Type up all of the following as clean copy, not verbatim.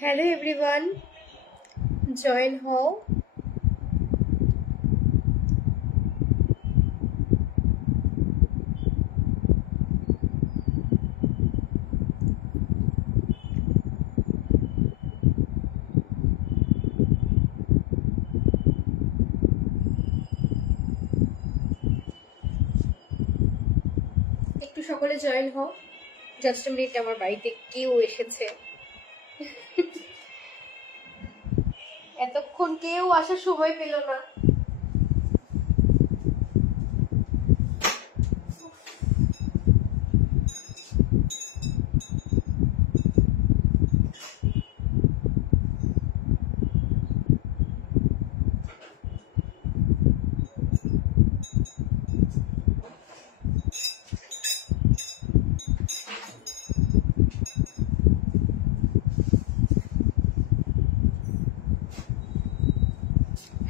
Hello everyone, join হও। একটু সকলে জয়েন হও। জাস্ট মিনিট, আমার বাড়িতে কেউ এসেছে। এতক্ষণ কেউ আসার সময় পেল না।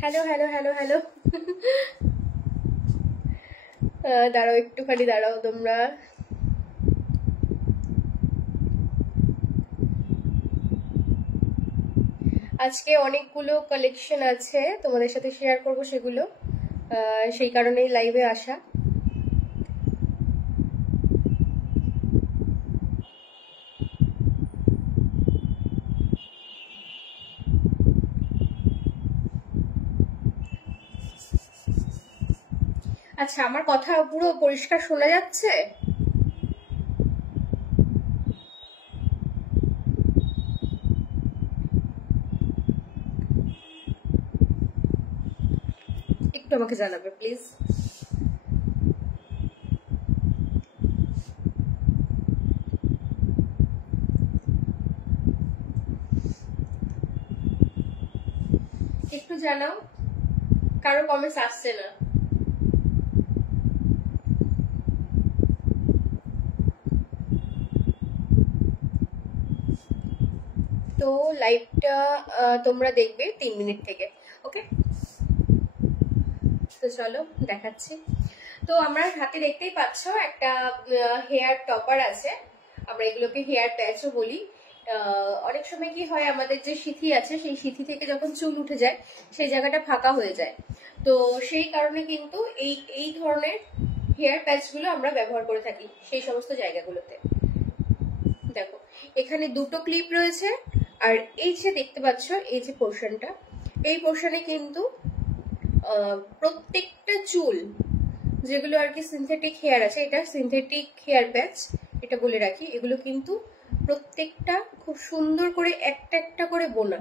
Hello hello hello hello. দাঁড়াও, একটুখানি দাঁড়াও তোমরা। আজকে অনেকগুলো কালেকশন আছে, তোমাদের সাথে শেয়ার করব সেগুলো, সেই কারণেই লাইভে আসা। আচ্ছা, আমার কথা পুরো পরিষ্কার শোনা যাচ্ছে? একটু আমাকে জানাবে প্লিজ। একটু জানাও, কারো কমেন্টস আসছে না। তো লাইভটা তোমরা দেখবে 3 মিনিট থেকে, ওকে? তো চলো দেখাচ্ছি। তো আমরা হাতে দেখতেই পাচ্ছ একটা হেয়ার টপার আছে, আমরা এগুলোকে হেয়ার প্যাচও বলি। অনেক সময় কি হয়, আমাদের যে সিথি আছে সেই সিথি থেকে যখন চুল উঠে যায় সেই জায়গাটা ফাঁকা হয়ে যায়। তো সেই কারণে কিন্তু এই ধরনের হেয়ার প্যাচগুলো আমরা ব্যবহার করে থাকি সেই সমস্ত জায়গাগুলোতে। দেখো, এখানে দুটো ক্লিপ রয়েছে, আর এই যে দেখতে পাচ্ছ এই যে পোর্শনটা, এই পোর্শনে কিন্তু প্রত্যেকটা চুল যেগুলো আর কি সিনথেটিক হেয়ার আছে, এটা সিনথেটিক হেয়ার প্যাচ, এটা বলে রাখি, এগুলো কিন্তু প্রত্যেকটা খুব সুন্দর করে একটা একটা করে বোনা,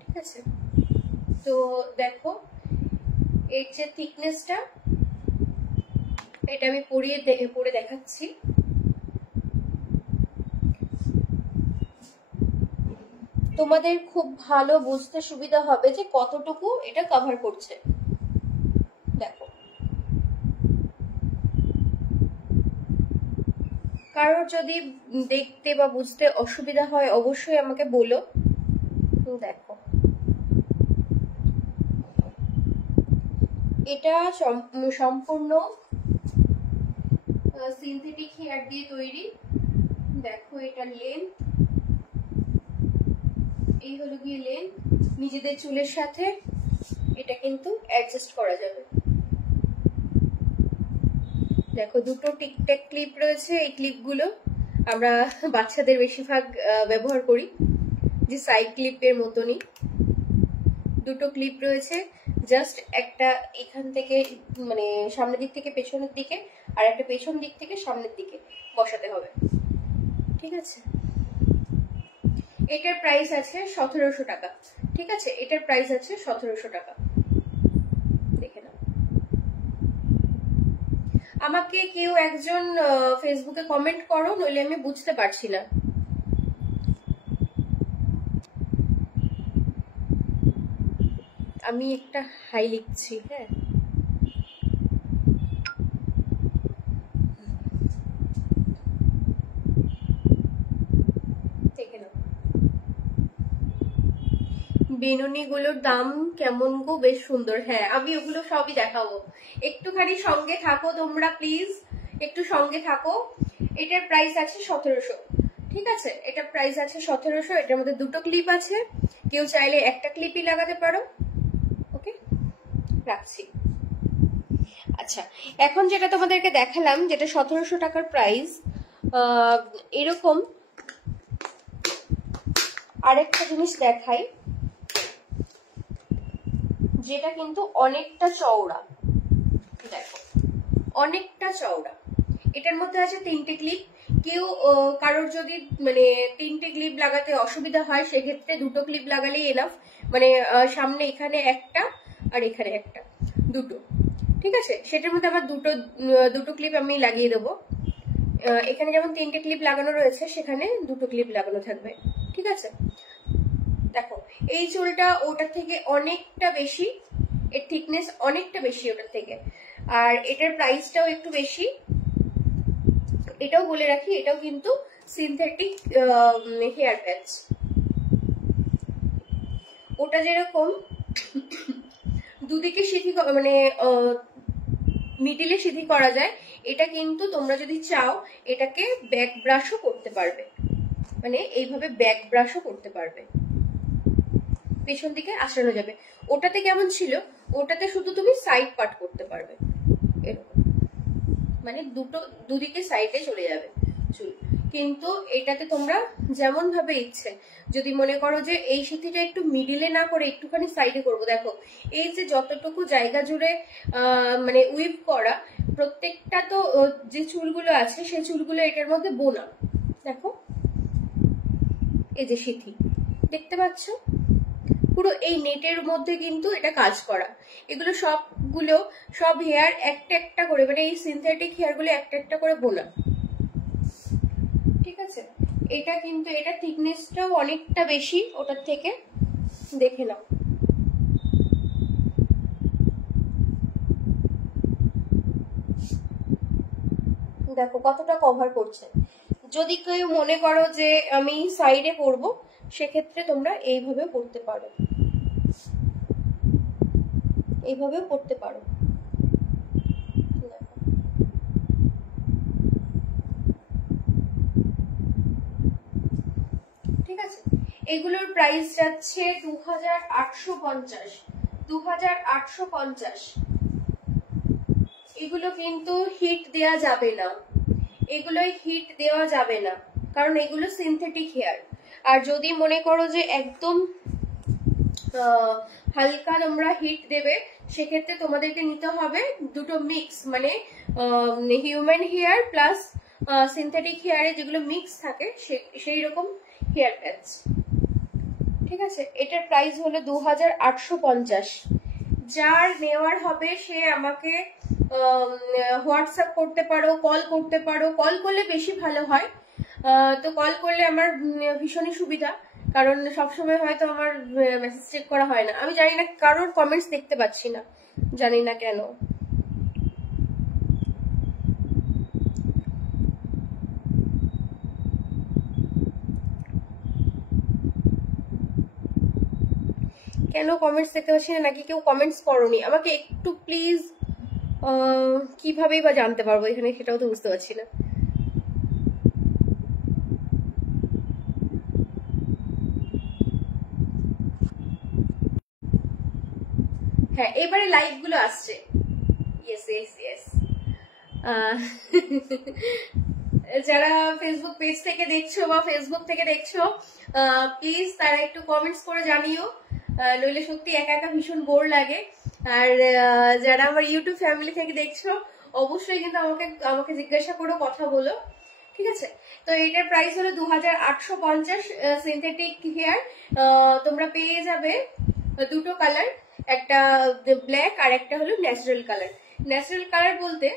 ঠিক আছে? তো দেখো এর যে থিকনেসটা, এটা আমি পরে দেখাচ্ছি। তোমাদের খুব ভালো বুঝতে সুবিধা হবে যে কতটুকু এটা কভার করছে। দেখো, কারোর যদি দেখতে বা বুঝতে অসুবিধা হয় অবশ্যই আমাকে বলো। দেখো, এটা সম্পূর্ণ সিনথেটিক হেয়ার দিয়ে তৈরি। দেখো, এটা লেন্থ, এই হলো গিয়ে লেন্থ। নিজেদের চুলের সাথে এটা কিন্তু অ্যাডজাস্ট করা যাবে। দেখো, দুটো টিকট্যাক ক্লিপ রয়েছে। এই ক্লিপগুলো আমরা বাচ্চাদের বেশিরভাগ ব্যবহার করি, যে সাইড ক্লিপের মতনই দুটো ক্লিপ রয়েছে। জাস্ট একটা এখান থেকে মানে সামনের দিক থেকে পেছনের দিকে, আর একটা পেছন দিক থেকে সামনের দিকে বসাতে হবে, ঠিক আছে? এটার প্রাইস আছে 1700 টাকা, ঠিক আছে? এটার প্রাইস আছে 1700 টাকা। দেখে নাও। আমাকে কেউ একজন ফেসবুকে কমেন্ট করো, নইলে আমি বুঝতে পারছি না। আমি একটা হাই লিখছি, হ্যাঁ? দেখে নাও। বেনুনিগুলোর দাম কেমন গো? বেশ সুন্দর। হ্যাঁ, আমি ওগুলো সবই দেখাবো, একটুখানি সঙ্গে থাকো তোমরা প্লিজ, একটু সঙ্গে থাকো। এটার প্রাইস আছে 1700, ঠিক আছে, এটা প্রাইস আছে 1700। এটার মধ্যে দুটো ক্লিপ আছে, কেউ চাইলে একটা ক্লিপই লাগাতে পারো। ওকে, রাখছি। আচ্ছা, এখন যেটা তোমাদেরকে দেখালাম, যেটা 1700 টাকার প্রাইস, এরকম আরেকটা জিনিস দেখাই, যেটা কিন্তু অনেকটা চওড়া। দেখো, অনেকটা চওড়া। এটার মধ্যে আছে 3টে ক্লিপ। কেউ কারোর যদি মানে 3টে ক্লিপ লাগাতে অসুবিধা হয়, সেক্ষেত্রে 2টো ক্লিপ লাগালেই এনাফ। মানে সামনে এখানে একটা আর এখানে একটা, দুটো। ঠিক আছে, সেটার মধ্যে আমার দুটো ক্লিপ আমি লাগিয়ে দেবো। এখানে যেমন 3টে ক্লিপ লাগানো রয়েছে, সেখানে 2টো ক্লিপ লাগানো থাকবে। ঠিক আছে, দেখো এই চুলটা ওটার থেকে অনেকটা বেশি, এর থিকনেস অনেকটা বেশি ওটার থেকে, আর এটার প্রাইসটাও একটু বেশি। এটাও বলে রাখি, এটাও কিন্তু সিনথেটিক হেয়ার প্যাচ। ওটা যেরকম দুদিকে সিঁথি মানে মিডিলে সিঁথি করা যায়, এটা কিন্তু তোমরা যদি চাও এটাকে ব্যাক ব্রাশও করতে পারবে, মানে এইভাবে ব্যাক ব্রাশও করতে পারবে, পেছন দিকে আসানো যাবে। ওটাতে কেমন ছিল, ওটাতে শুধু তুমি সাইড পার্ট করতে পারবে, এরকম মানে দুদিকে সাইডে চলে যাবে চুল। কিন্তু এটাতে তোমরা যেমন ভাবে ইচ্ছে, যদি মনে করো যে এই সিঁথিটা একটু মিডিলে না করে একটুখানি সাইডে করবো, দেখো এই যে যতটুকু জায়গা জুড়ে মানে উইভ করা, প্রত্যেকটা তো যে চুলগুলো আছে সেই চুলগুলো এটার মধ্যে বোনা। দেখো এই যে সিঁথি দেখতে পাচ্ছ, পুরো এই নেটের মধ্যে কিন্তু এটা কাজ করা। এগুলো সব হেয়ার একটা একটা করে, মানে এই সিনথেটিক হেয়ার গুলো একটা একটা করে বোনা। ঠিক আছে, এটা কিন্তু এটা থিকনেসটাও অনেকটা বেশি ওটার থেকে, দেখে নাও। দেখো কতটা কভার করছে। যদি কেউ মনে করো যে আমি সাইডে পরবো, সেক্ষেত্রে তোমরা এইভাবে পরতে পারো, এইভাবে পরতে পারো। ঠিক আছে, এগুলোর প্রাইস যাচ্ছে 2850। 2850। এগুলো কিন্তু হিট দেয়া যাবে না, এগুলোই হিট দেওয়া যাবে না, কারণ এগুলো সিনথেটিক হেয়ার। আর যদি মনে করো যে একদম হালকা তোমরা হিট দেবে, সেক্ষেত্রে তোমাদেরকে নিতে হবে দুটো মিক্স, মানে হিউম্যান হেয়ার প্লাস সিনথেটিক হেয়ারে যেগুলো মিক্স থাকে সেই রকম হেয়ার প্যাচ। ঠিক আছে, এটার প্রাইস হলো 2850। যার নেওয়ার হবে সে আমাকে হোয়াটসঅ্যাপ করতে পারো, কল করতে পারো। কল করলে বেশি ভালো হয়, তো কল করলে আমার ভীষণই সুবিধা, কারণ সবসময় হয়তো আমার মেসেজ চেক করা হয় না। আমি জানি না, কারোর কমেন্টস দেখতে পাচ্ছি না, জানি না কেন। কেন কমেন্টস দেখতে পাচ্ছি না, নাকি কেউ কমেন্টস করোনি আমাকে? একটু প্লিজ, কিভাবেই বা জানতে পারবো এখানে, সেটাও তো বুঝতে পারছি না। হ্যাঁ, এবারে লাইভ গুলো আসছে। Yes yes yes. যারা ফেসবুক পেজ থেকে দেখছো বা ফেসবুক থেকে দেখছো, প্লিজ তারা একটু কমেন্টস করে জানিও, নইলে সত্যি একা একা ভীষণ বোর লাগে। আর যারা আমার ইউটিউব ফ্যামিলি থেকে দেখছো, অবশ্যই কিন্তু আমাকে জিজ্ঞাসা করো, কথা বলো। ঠিক আছে, তো এটার প্রাইস হলো 2850। সিনথেটিক হেয়ার তোমরা পেয়ে যাবে দুটো কালার, একটা ব্ল্যাক আর একটা হলো ন্যাচারাল কালার। ন্যাচারাল কালার বলতে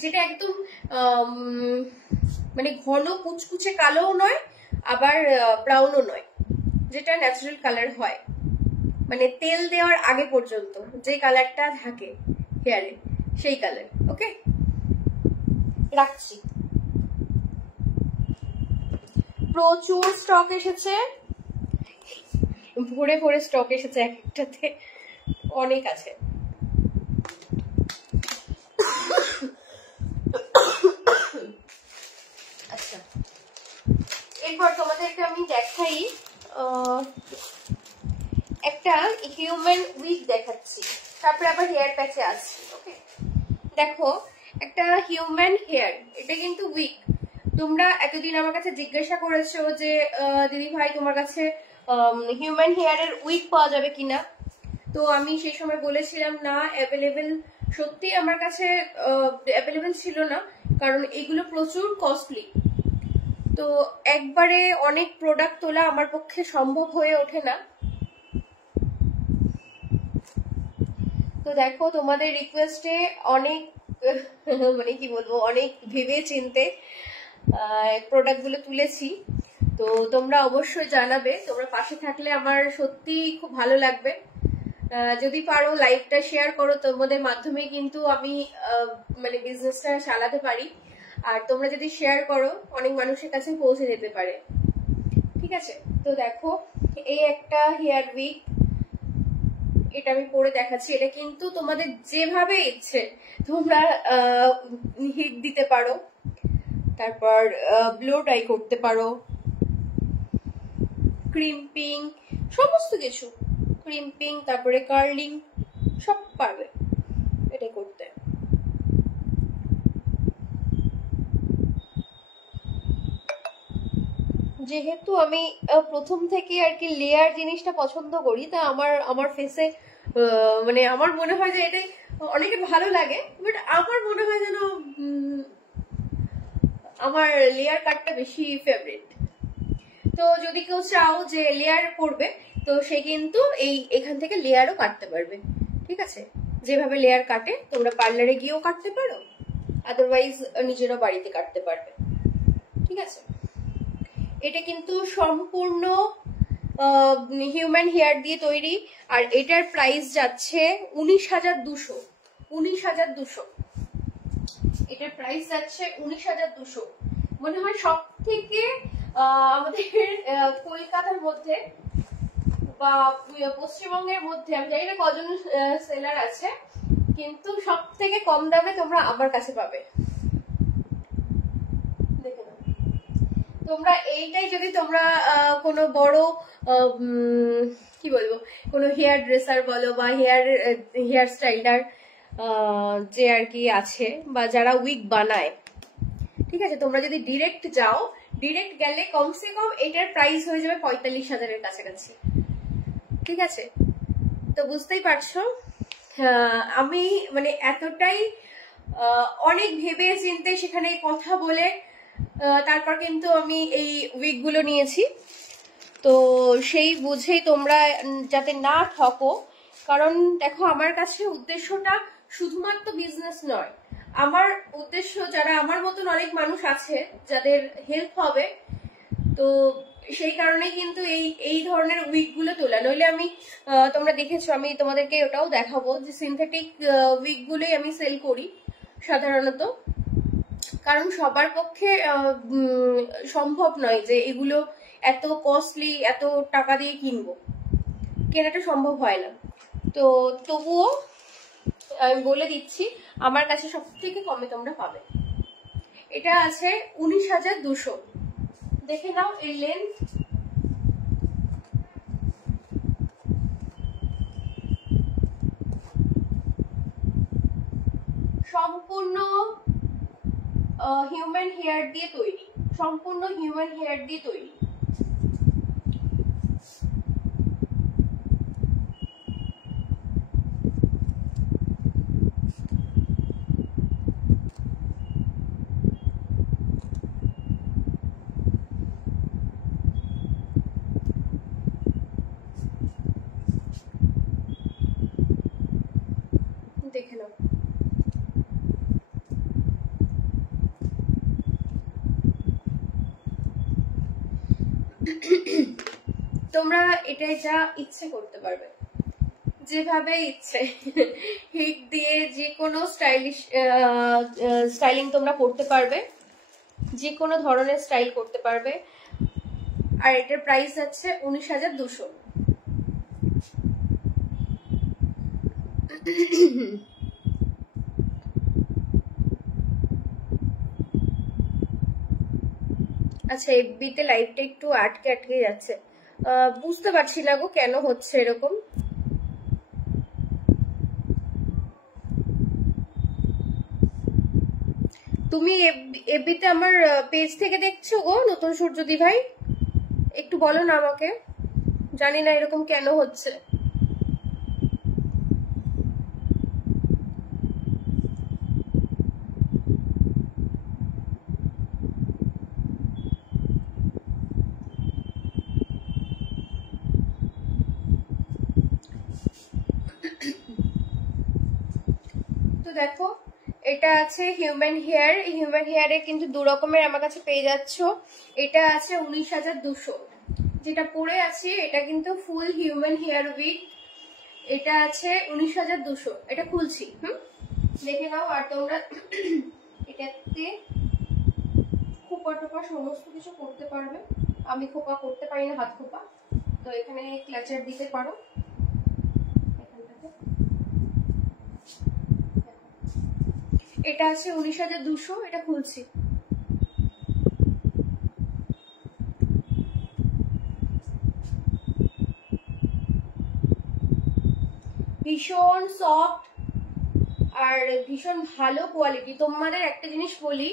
যেটা একদম মানে ঘন কুচকুচে কালোও নয়, আবার ব্রাউনও নয়, যেটা ন্যাচারাল কালার হয়, মানে তেল দেওয়ার আগে পর্যন্ত যে কালারটা থাকে হেয়ারে, সেই কালার। ওকে, রাখছি। প্রচুর স্টক এসেছে, ভরে ভরে স্টক এসেছে, একটাতে অনেক আছে। আচ্ছা, এরপর তোমাদেরকে আমি দেখাই একটা হিউম্যান উইক দেখাচ্ছি, তারপরে আবার হেয়ার প্যাচে আসছি। ওকে, দেখো একটা হিউম্যান হেয়ার, এটা কিন্তু উইক। তোমরা এতদিন আমার কাছে জিজ্ঞাসা করেছো যে দিদি ভাই তোমার কাছে হিউম্যান হেয়ারের উইক পাওয়া যাবে কিনা। তো আমি সেই সময় বলেছিলাম না, অ্যাভেলেবেল সত্যি আমার কাছে অ্যাভেলেবেল ছিল না, কারণ এগুলো প্রচুর কস্টলি। তো একবারে অনেক প্রোডাক্ট তোলা আমার পক্ষে সম্ভব হয়ে ওঠে না। তো দেখো তোমাদের রিকোয়েস্টে অনেক মানে কি বলবো, অনেক ভেবে চিন্তে প্রোডাক্টগুলো তুলেছি। তো তোমরা অবশ্যই জানাবে, তোমরা পাশে থাকলে আমার সত্যি খুব ভালো লাগবে। যদি পারো লাইভটা শেয়ার করো, তোমাদের মাধ্যমে কিন্তু আমি মানে বিজনেসটা চালাতে পারি। আর তোমরা যদি শেয়ার করো অনেক মানুষের কাছে পৌঁছে যেতে পারে। ঠিক আছে, তো দেখো এই একটা হেয়ার উইক, এটা আমি পরে দেখাচ্ছি। এটা কিন্তু তোমাদের যেভাবে ইচ্ছে তোমরা হিট দিতে পারো, তারপর ব্লো ডাই করতে পারো, ক্রিম্পিং, সমস্ত কিছু, ক্রিম্পিং তারপরে কার্লিং সব পারবে এটা করতে। যেহেতু আমি প্রথম থেকে আর কি লেয়ার জিনিসটা পছন্দ করি, তা আমার ফেসে মানে আমার মনে হয় যে এটা অনেকে ভালো লাগে, বাট আমার মনে হয় যেন আমার লেয়ার কাটটা বেশি ফেভারিট। তো যদি কেউ চাও যে লেয়ার করবে, তো সে কিন্তু এখান থেকে লেয়ারও কাটতে পারবে। ঠিক আছে, যেভাবে লেয়ার কাটে তোমরা পার্লারে গিয়েও কাটতে পারো, আদারওয়াইজ নিজেরও বাড়িতে কাটতে পারবে। ঠিক আছে, এটা কিন্তু সম্পূর্ণ হিউম্যান হেয়ার দিয়ে তৈরি, আর এটার প্রাইস যাচ্ছে 19,200। 19,200 এটার প্রাইস যাচ্ছে 19,200। মনে হয় সব থেকে আমাদের কলকাতার মধ্যে বা পশ্চিমবঙ্গের মধ্যে, আমি জানি না কজন সেলার আছে, কিন্তু সব থেকে কম দামে তোমরা আমার কাছে পাবে। দেখে নাও, তোমরা এইটাই যদি তোমরা কোনো বড় কি বলবো, কোনো হেয়ার ড্রেসার বলো বা হেয়ার স্টাইলার যে আর কি আছে, বা যারা উইগ বানায়, ঠিক আছে, তোমরা যদি ডিরেক্ট যাও, ডিরেক্ট গেলে কমসে কম এটার প্রাইস হয়ে যাবে 45,000-এর কাছাকাছি। ঠিক আছে, তো বুঝতেই পারছো আমি মানে এতটাই অনেক ভেবে চিন্তে সেখানে কথা বলে তারপর কিন্তু আমি এই উইকগুলো নিয়েছি। তো সেই বুঝেই তোমরা যাতে না ঠকো, কারণ দেখো আমার কাছে উদ্দেশ্যটা শুধুমাত্র বিজনেস নয়, আমার উদ্দেশ্য যারা আমার মতন অনেক মানুষ আছে যাদের হেল্প হবে। তো সেই কারণে কিন্তু এই ধরনের উইকগুলো তোলা, নইলে আমি তোমরা দেখেছো আমি তোমাদেরকে ওটাও দেখাবো যে সিনথেটিক উইকগুলোই আমি সেল করি সাধারণত, কারণ সবার পক্ষে সম্ভব নয় যে এগুলো এত কস্টলি, এত টাকা দিয়ে কিনবো, কেনাটা সম্ভব হয় না। তো তবুও আমি বলে দিচ্ছি আমার কাছে সব থেকে কমে তোমরা পাবে। এটা আছে 19,200। দেখে নাও এর লেন্থ, সম্পূর্ণ হিউম্যান হেয়ার দিয়ে তৈরি, সম্পূর্ণ হিউম্যান হেয়ার দিয়ে তৈরি। দেখে নাও, তোমরা এটাই যা ইচ্ছে করতে পারবে, যেভাবে ইচ্ছে হিট দিয়ে যে কোনো স্টাইলিং তোমরা করতে পারবে, যে কোনো ধরনের স্টাইল করতে পারবে। আর এটার প্রাইস আছে 19,200। আচ্ছা, এফবিতে লাইভটা একটু আটকে আটকে যাচ্ছে, বুঝতে পারছি না গো কেন হচ্ছে এরকম। তুমি এফবিতে আমার পেজ থেকে দেখছো গো নতুন সূর্যদি ভাই? একটু বলো না আমাকে, জানি না এরকম কেন হচ্ছে। তো দেখো, এটা আছে হিউম্যান হেয়ার। হিউম্যান হেয়ারে কিন্তু দু রকমের আমার কাছে পেয়ে যাচ্ছ। এটা আছে 19,200, যেটা পরে আছে এটা কিন্তু ফুল হিউম্যান হেয়ার উইক। এটা আছে 19,200, এটা খুলছি, দেখে নাও। আর তোমরা এটাতে খোপা টোপা সমস্ত কিছু করতে পারবে। আমি খোপা করতে পারি না, হাত খোপা, তো এখানে ক্লাচার দিতে পারো। এটা আছে 19,200, এটা খুলছি। ভীষণ সফট আর ভীষণ ভালো কোয়ালিটি। তোমাদের একটা জিনিস বলি,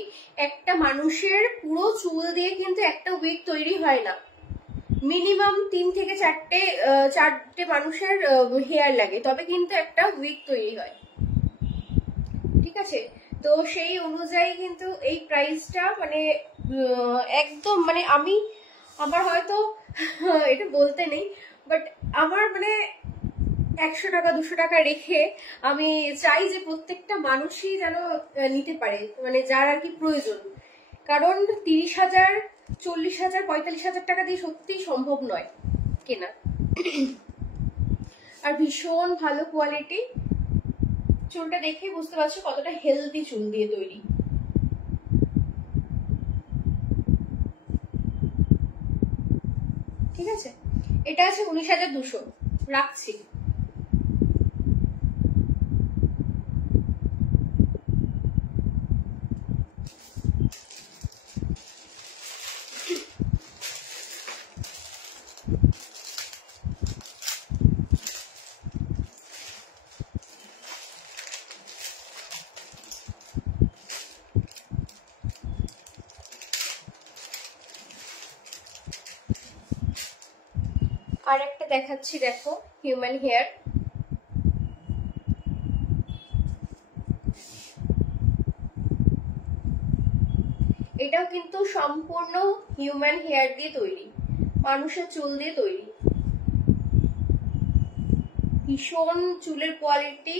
একটা মানুষের পুরো চুল দিয়ে কিন্তু একটা উইগ তৈরি হয় না, মিনিমাম 3 থেকে 4টে মানুষের হেয়ার লাগে, তবে কিন্তু একটা উইগ তৈরি হয়, ঠিক আছে? তো সেই অনুযায়ী কিন্তু এই প্রাইসটা মানে একদম মানে আমার হয়তো এটা বলতে নেই, বাট আমার মানে 100 টাকা 200 টাকা রেখে আমি চাই যে প্রত্যেকটা মানুষই যেন নিতে পারে, মানে যার আর কি প্রয়োজন। কারণ 30,000 40,000 45,000 টাকা দিয়ে সত্যিই সম্ভব নয় কেনা। আর ভীষণ ভালো কোয়ালিটি। চুলটা দেখে বুঝতে পারছো কতটা হেলদি চুল দিয়ে তৈরি। ঠিক আছে, এটা আছে 19,200, রাখছি। আর একটা দেখাচ্ছি, দেখো হিউম্যান হেয়ার। এটাও কিন্তু সম্পূর্ণ হিউম্যান হেয়ার দিয়ে তৈরি, মানুষের চুল দিয়ে তৈরি। ভীষণ চুলের কোয়ালিটি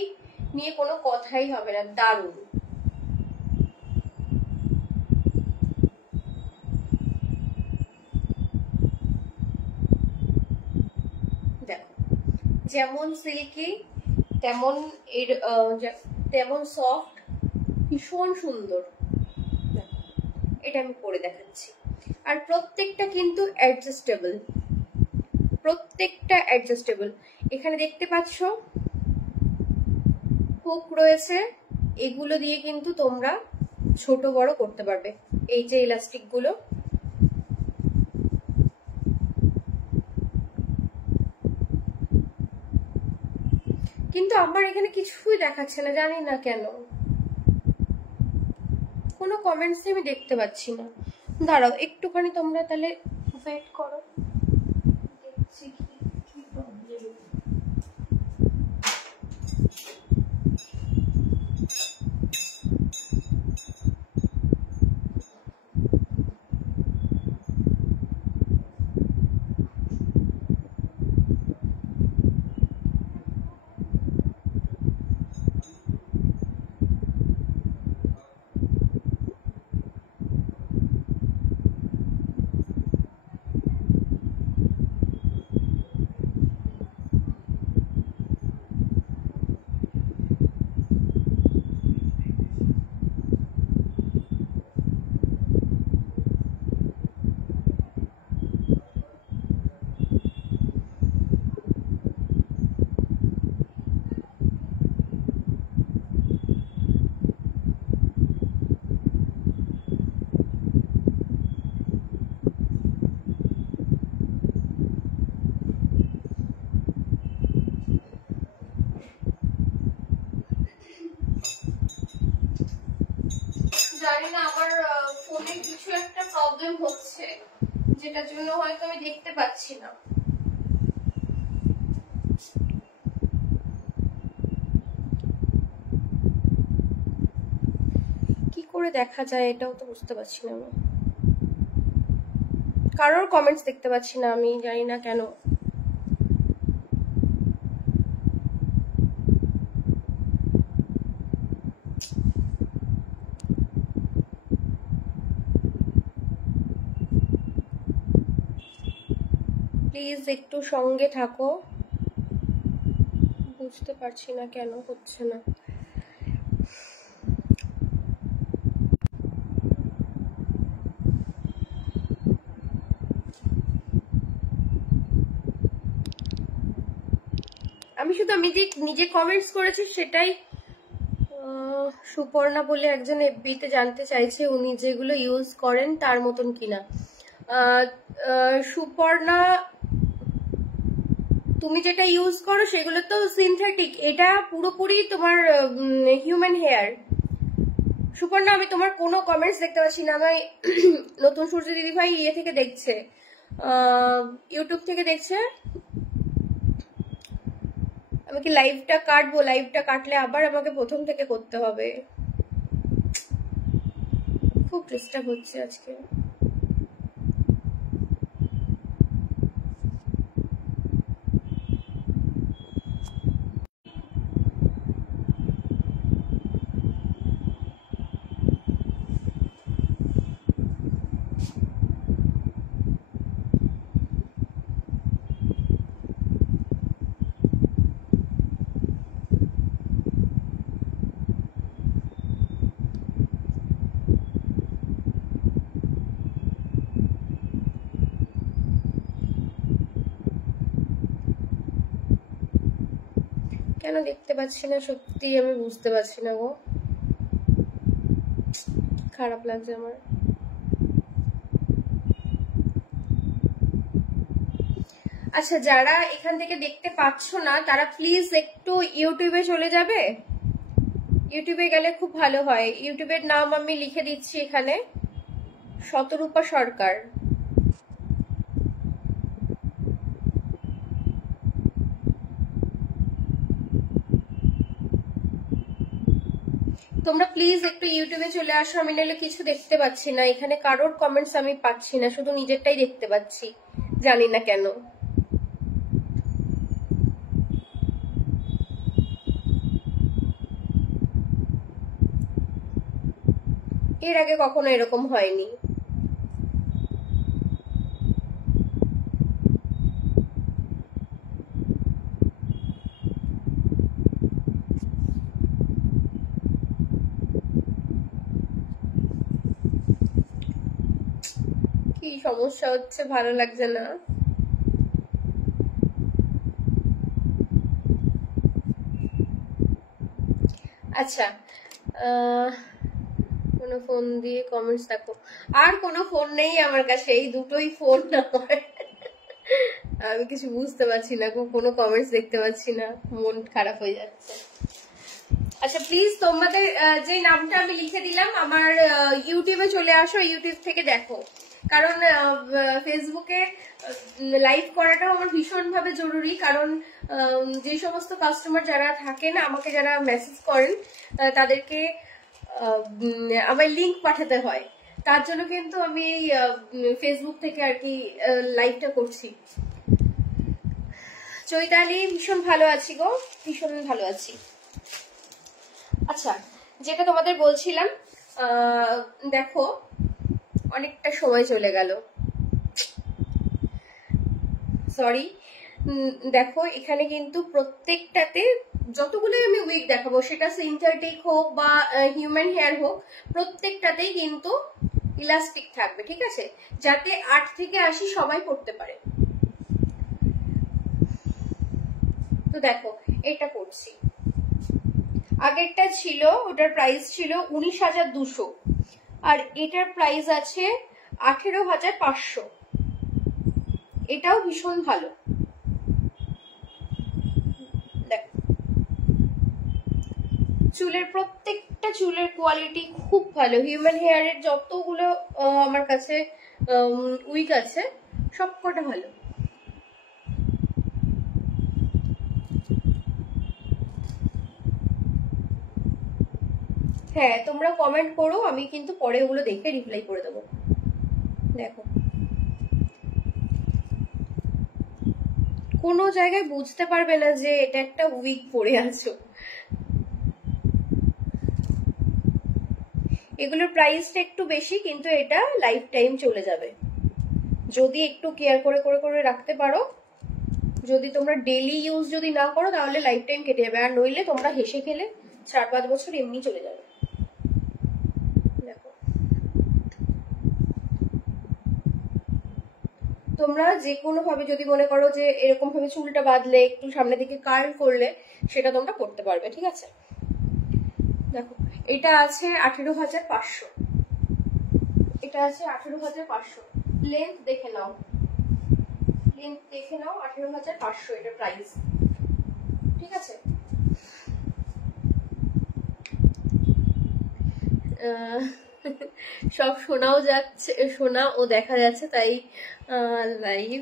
নিয়ে কোনো কথাই হবে না, দারুণ। দেখো, যেমন সিল্কি তেমন এর তেমন সফট, ভীষণ সুন্দর। এটা আমি পরে দেখাচ্ছি। আর প্রত্যেকটা কিন্তু অ্যাডজাস্টেবল, প্রত্যেকটা অ্যাডজাস্টেবল। এখানে দেখতে পাচ্ছ হুক রয়েছে, এগুলো দিয়ে কিন্তু তোমরা ছোট বড় করতে পারবে। এই যে ইলাস্টিক গুলো, কিন্তু আমার এখানে কিছুই দেখাচ্ছে না, জানি না কেন, কোনো কমেন্টস আমি দেখতে পাচ্ছি না। দাঁড়াও একটুখানি তোমরা তাহলে ওয়েট করো, দেখছি কি প্রবলেম। প্রবলেম হচ্ছে, যেটার জন্য হয়তো আমি দেখতে পাচ্ছি না। কি করে দেখা যায় এটাও তো বুঝতে পারছি না আমি। কারোর কমেন্টস দেখতে পাচ্ছি না, আমি জানি না কেন। প্লিজ একটু সঙ্গে থাকো, বুঝতে পারছি না কেন হচ্ছে না। আমি শুধু নিজে কমেন্টস করেছি সেটাই। সুপর্ণা বলে একজন এফবিতে জানতে চাইছে উনি যেগুলো ইউজ করেন তার মতন কিনা। সুপর্ণা, তুমি যেটা ইউজ করো সেগুলো তো সিনথেটিক, এটা পুরোপুরি তোমার হিউম্যান হেয়ার। সুপর্ণা, আমি তোমার কোনো কমেন্টস দেখতে পাচ্ছি না। আমি নতুন সূর্য দিদিভাই ইয়ে থেকে দেখছে, ইউটিউব থেকে দেখছে। আমি কি লাইভটা কাটবো? লাইভটা কাটলে আবার আমাকে প্রথম থেকে করতে হবে। খুব ডিস্টার্ব হচ্ছে আজকে। কেন দেখতে পাচ্ছি না সত্যি আমি বুঝতে পারছি না গো, খারাপ লাগছে আমার। আচ্ছা, যারা এখান থেকে দেখতে পাচ্ছ না তারা প্লিজ একটু ইউটিউবে চলে যাবে। ইউটিউবে গেলে খুব ভালো হয়। ইউটিউবের নাম আমি লিখে দিচ্ছি এখানে, শতরূপা সরকার। তোমরা প্লিজ একটু ইউটিউবে চলে আসো, আমি নাহলে কিছু দেখতে পাচ্ছি না এখানে, কারোর কমেন্টস আমি পাচ্ছি না, শুধু নিজেরটাই দেখতে পাচ্ছি, জানি না কেন। এর আগে কখনো এরকম হয়নি। কি সমস্যা হচ্ছে, ভালো লাগছে না। আচ্ছা, কোনো ফোন দিয়ে কমেন্টস দেখো। আর কোনো ফোন নেই আমার কাছে, এই দুটোই ফোন আমার। আমি কিছু বুঝতে পারছি না, কোনো কমেন্টস দেখতে পাচ্ছি না, মন খারাপ হয়ে যাচ্ছে। আচ্ছা প্লিজ তোমাদের যে নামটা আমি লিখে দিলাম আমার ইউটিউবে চলে আসো, ইউটিউব থেকে দেখো, কারণ ফেসবুকে লাইভ করাটাও আমার ভীষণভাবে জরুরি। কারণ যে সমস্ত কাস্টমার যারা থাকেন, আমাকে যারা মেসেজ করেন, তাদেরকে আমার লিংক পাঠাতে হয়, তার জন্য কিন্তু আমি এই ফেসবুক থেকে আর কি লাইভটা করছি। চৈতালি, ভীষণ ভালো আছি গো, ভীষণ ভালো আছি। আচ্ছা, যেটা তোমাদের বলছিলাম, দেখো অনেকটা সময় চলে গেল, সরি। দেখো এখানে কিন্তু প্রত্যেকটাতে যতগুলো আমি উইক দেখাবো, সেটা সিনথেটিক হোক বা হিউম্যান হেয়ার হোক, প্রত্যেকটাতেই কিন্তু ইলাস্টিক থাকবে, ঠিক আছে, যাতে 8 থেকে 80 সবাই পড়তে পারে। তো দেখো এটা করছি, আগেরটা ছিল, ওটার প্রাইস ছিল 19,200, আর এটার প্রাইস আছে 18,500। এটাও ভীষণ ভালো। দেখো চুলের প্রত্যেকটা চুলের কোয়ালিটি খুব ভালো। হিউম্যান হেয়ারের যতগুলো আমার কাছে উইক আছে, সব কটা ভালো। হ্যাঁ তোমরা কমেন্ট করো, আমি কিন্তু পরে ওগুলো দেখে রিপ্লাই করে দেবো। দেখো কোনো জায়গায় বুঝতে পারবে না যে এটা একটা উইক পরে আছো। এগুলোর প্রাইসটা একটু বেশি, কিন্তু এটা লাইফ টাইম চলে যাবে যদি একটু কেয়ার করে করে করে রাখতে পারো। যদি তোমরা ডেলি ইউজ যদি না করো তাহলে লাইফ টাইম কেটে যাবে, আর নইলে তোমরা হেসে খেলে 4-5 বছর এমনি চলে যাবে। দেখো তোমরা যে কোনো ভাবে যদি মনে করো যে এরকম ভাবে চুলটা বাঁধলে একটু সামনে দিকে কার্ল করলে সেটা তোমরা করতে পারবে, ঠিক আছে। দেখো এটা আছে 18,500, এটা আছে 18,500। লেন্থ দেখে নাও, লেন্থ দেখে নাও, 18,500 এটা প্রাইস, ঠিক আছে। সব শোনাও যাচ্ছে, শোনা ও দেখা যাচ্ছে, তাই লাইভ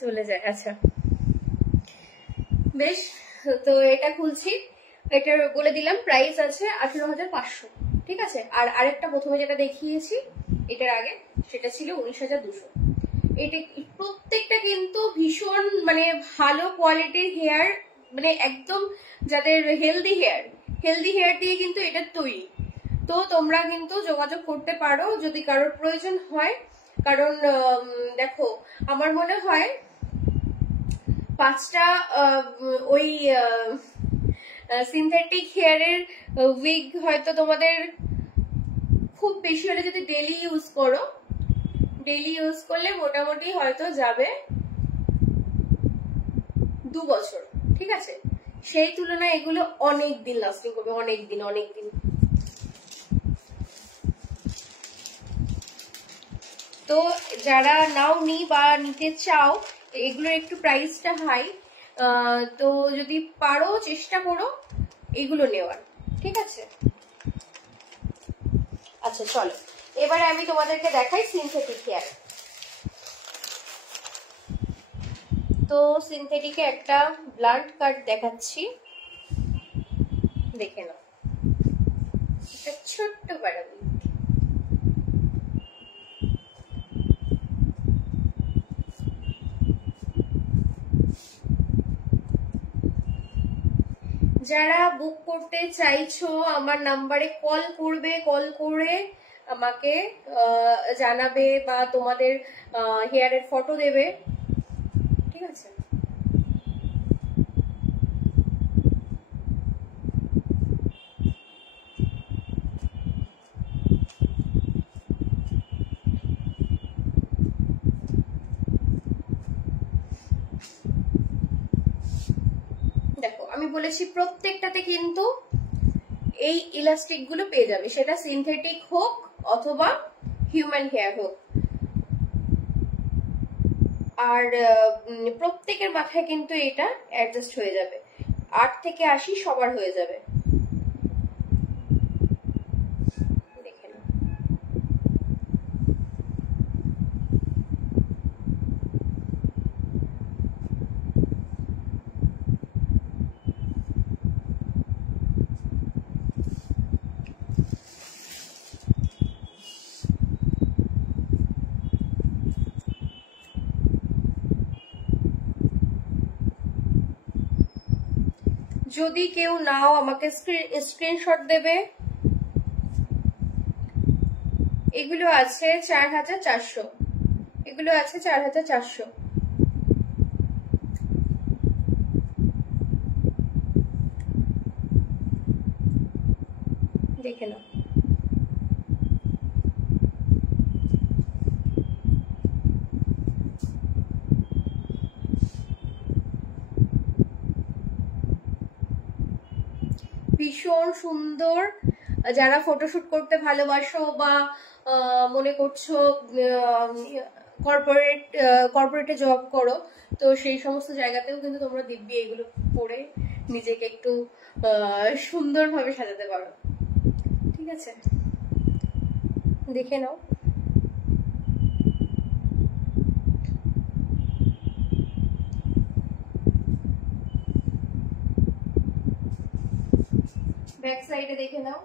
চলে যায়। আচ্ছা বেশ, তো এটা খুলছি, এটা বলে দিলাম প্রাইস আছে 18,500, ঠিক আছে। আর আরেকটা প্রথমে যেটা দেখিয়েছি এটার আগে সেটা ছিল 19,200। এটা প্রত্যেকটা কিন্তু ভীষণ মানে ভালো কোয়ালিটির হেয়ার, মানে একদম যাদের হেলদি হেয়ার দিয়ে কিন্তু এটা তৈরি। তো তোমরা কিন্তু যোগাযোগ করতে পারো যদি কারোর প্রয়োজন হয়, কারণ দেখো আমার মনে হয় 5টা ওই সিনথেটিক হেয়ারের উইগ হয়তো তোমাদের খুব বেশি হলে যদি ডেলি ইউজ করলে মোটামুটি হয়তো যাবে 2 বছর, ঠিক আছে। সেই তুলনায় এগুলো অনেক দিন লাস্টিং করবে, অনেক দিন। তো যারা নাও নি বা নিতে চাও, এগুলোর একটু প্রাইসটা হাই, তো যদি পারো চেষ্টা করো এগুলো নেওয়ার, ঠিক আছে। আচ্ছা চলো এবারে আমি তোমাদেরকে দেখাই সিনথেটিক হেয়ার। তো সিনথেটিকে একটা ব্লান্ট কাট দেখাচ্ছি, দেখে নাও। এটা ছোট্ট বাড়াবো, যারা বুক করতে চাইছো আমার নাম্বারে কল করবে, কল করে আমাকে জানাবে বা তোমাদের হেয়ারের ফটো দেবে, ঠিক আছে। দেখো আমি বলেছি প্রত্যেকটাতে কিন্তু এই ইলাস্টিক গুলো পেয়ে যাবে, সেটা সিনথেটিক হোক অথবা হিউম্যান হেয়ার হোক। আর প্রত্যেকের মাথায় কিন্তু এটা অ্যাডজাস্ট হয়ে যাবে, 8 থেকে 80 সবার হয়ে যাবে। দেখে নাও। যদি কেউ নাও আমাকে স্ক্রিনশট দেবে। এগুলো আছে 4,400, এগুলো আছে 4,400। দেখে নাও। ভীষণ সুন্দর। যারা ফটোশুট করতে ভালোবাসো বা মনে করছো কর্পোরেটে জব করো, তো সেই সমস্ত জায়গাতেও কিন্তু তোমরা দিব্যি এগুলো পরে নিজেকে একটু সুন্দরভাবে সাজাতে পারো, ঠিক আছে। দেখে নাও। ব্যাক সাইডে দেখে নাও,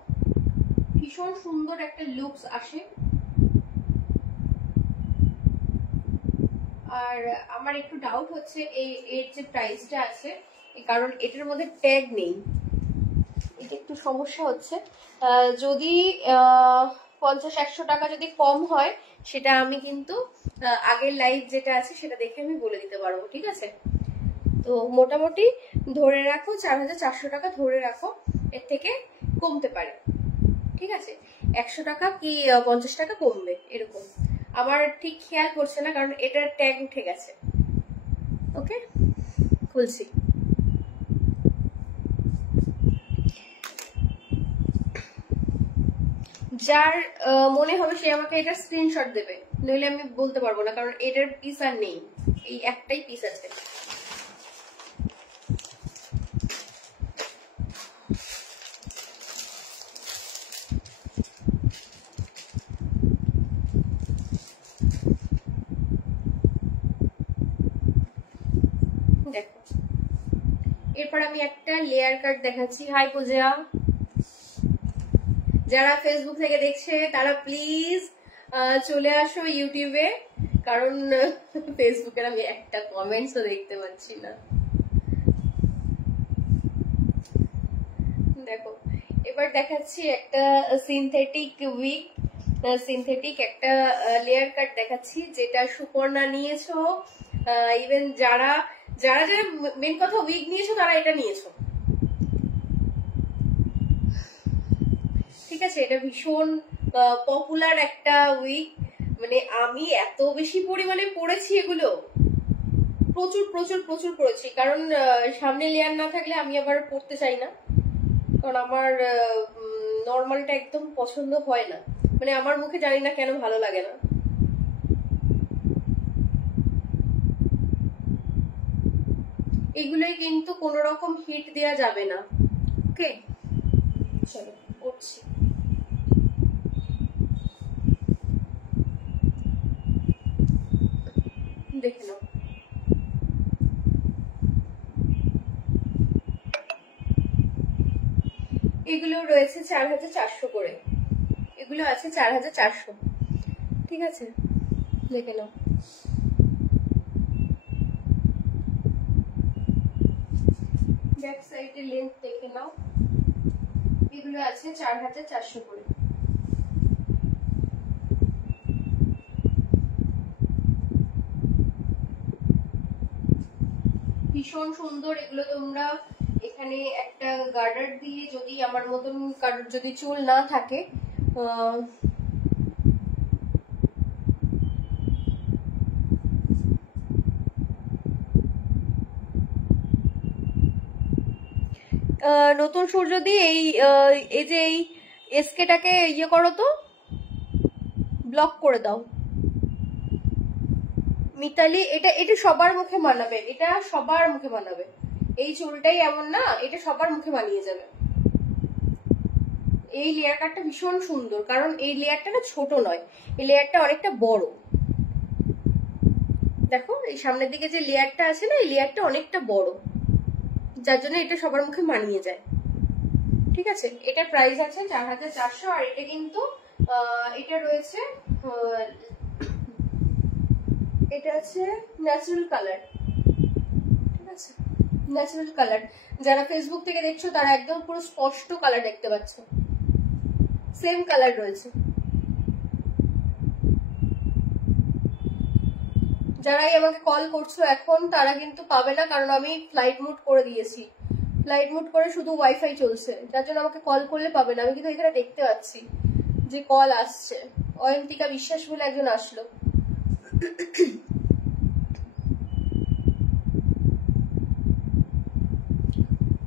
ভীষণ সুন্দর একটা লুকস আসে। আর আমার একটু ডাউট হচ্ছে এর যে প্রাইসটা আছে, কারণ এটার মধ্যে ট্যাগ নেই, এটা একটু সমস্যা হচ্ছে। যদি 50-100 টাকা যদি কম হয়, সেটা আমি কিন্তু আগের লাইভ যেটা আছে সেটা দেখে আমি বলে দিতে পারবো, ঠিক আছে? তো মোটামুটি ধরে রাখো 4400 টাকা ধরে রাখো, এর থেকে কমতে পারে, ঠিক আছে? 100 টাকা কি 50 টাকা কমবে এরকম আমার ঠিক খেয়াল করছে না, কারণ এটার ট্যাগ উঠে গেছে। ওকে, খুলছি। যার মনে হবে সে আমাকে এটা স্ক্রিনশট দেবে, নইলে আমি বলতে পারবো না, কারণ এটার পিস আর নেই, এই একটাই পিস আছে। দেখো, এরপর আমি একটা লেয়ার কাট দেখাচ্ছি। হাই পূজা, যারা ফেসবুক থেকে দেখছে তারা প্লিজ চলে আসো ইউটিউবে, কারণ ফেসবুকের আমি একটা কমেন্টসও দেখতে পাচ্ছি না। দেখো, এবার দেখাচ্ছি একটা সিনথেটিক উইগ, সিনথেটিক একটা লেয়ার কাট দেখাচ্ছি, যেটা সুপর্ণা নিয়েছো। ইভেন যারা যারা যারা মেন কথা উইগ নিয়েছো তারা এটা নিয়েছো, ঠিক আছে? এটা ভীষণ পপুলার একটা উইগ, মানে আমি এত বেশি পরিমাণে পড়েছি এগুলো, প্রচুর প্রচুর প্রচুর পড়েছি, কারণ সামনে লেয়ার না থাকলে আমি আবার পড়তে চাই না, কারণ আমার নর্মালটা একদম পছন্দ হয় না, মানে আমার মুখে জানি না কেন ভালো লাগে না। এগুলোই কিন্তু কোনো রকম হিট দেওয়া যাবে না। ওকে, চলো করছি। দেখে নাও, এগুলো রয়েছে 4400 করে, এগুলো আছে 4400, ঠিক আছে? দেখে নাও। ব্যাক সাইডের লেন্থ দেখে নাও, এগুলো আছে 4400 করে। ভীষণ সুন্দর এগুলো। তোমরা এখানে একটা গার্ডার দিয়ে, যদি আমার মতন কারোর যদি চুল না থাকে, নতুন সূর্য দিয়ে এই যে এই এসকেটাকে ইয়ে করো তো, ব্লক করে দাও মিতালি। এটা সবার মুখে মানাবে, এটা সবার মুখে মানাবে, এই চুলটাই এমন না, এটা সবার মুখে মানিয়ে যাবে। এই লেয়ার কাটটা ভীষণ সুন্দর, কারণ এই লেয়ারটা না ছোট নয়, এই লেয়ারটা অনেকটা বড়। দেখো, এই সামনের দিকে যে লেয়ারটা আছে না, এই লেয়ারটা অনেকটা বড়, যার জন্য এটা সবার মুখে মানিয়ে যায়, ঠিক আছে? এটার প্রাইস আছে 4400, আর এটা কিন্তু এটা রয়েছে, এটা আছে ন্যাচারাল কালার, ঠিক আছে? Natural colour. যারা ফেসবুক থেকে দেখছো তারা একদম পুরো স্পষ্ট কালার দেখতে পাচ্ছ, সেম কালার রয়েছে। যারাই আমাকে কল করছো এখন, তারা কিন্তু পাবে না, কারণ আমি ফ্লাইট মোড করে দিয়েছি, ফ্লাইট মোড করে শুধু ওয়াইফাই চলছে, যার জন্য আমাকে কল করলে পাবে না। আমি কিন্তু এখানে দেখতে পাচ্ছি যে কল আসছে, অয়ন্তিকা বিশ্বাস বলে একজন আসলো।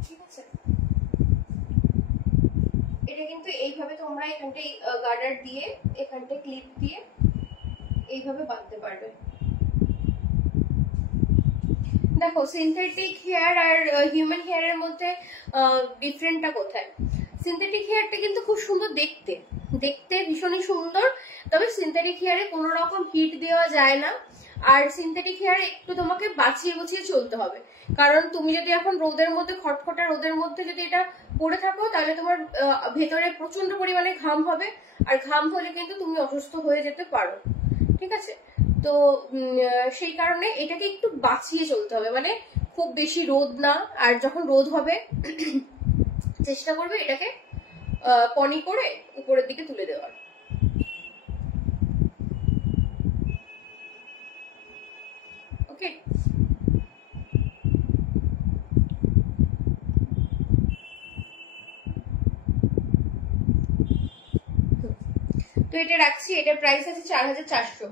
ঠিক আছে, এটা কিন্তু এইভাবে তোমরা এখানটায় গার্ডার দিয়ে, এখানটায় ক্লিপ দিয়ে এইভাবে বাঁধতে পারবে। দেখো, সিনথেটিক হেয়ার আর হিউম্যান হেয়ারের মধ্যে ডিফারেন্টটা কোথায়? সিনথেটিক হেয়ারটা কিন্তু খুব সুন্দর দেখতে, দেখতে ভীষণই সুন্দর, তবে সিনথেটিক হেয়ারে কোনো রকম হিট দেওয়া যায় না, আর সিনথেটিক হেয়ারে একটু তোমাকে বাঁচিয়ে বুঝিয়ে চলতে হবে, কারণ তুমি যদি এখন রোদের মধ্যে, খটখটা রোদের মধ্যে যদি এটা পরে থাকো তাহলে তোমার ভেতরে প্রচন্ড পরিমাণে ঘাম হবে, আর ঘাম হলে কিন্তু তুমি অসুস্থ হয়ে যেতে পারো, ঠিক আছে? তো সেই কারণে এটাকে একটু বাঁচিয়ে চলতে হবে, মানে খুব বেশি রোদ না, আর যখন রোদ হবে চেষ্টা করবে এটাকে পনি করে উপরের দিকে তুলে দেওয়ার। ওকে, তো এটা রাখছি, এটার প্রাইস আছে 4400।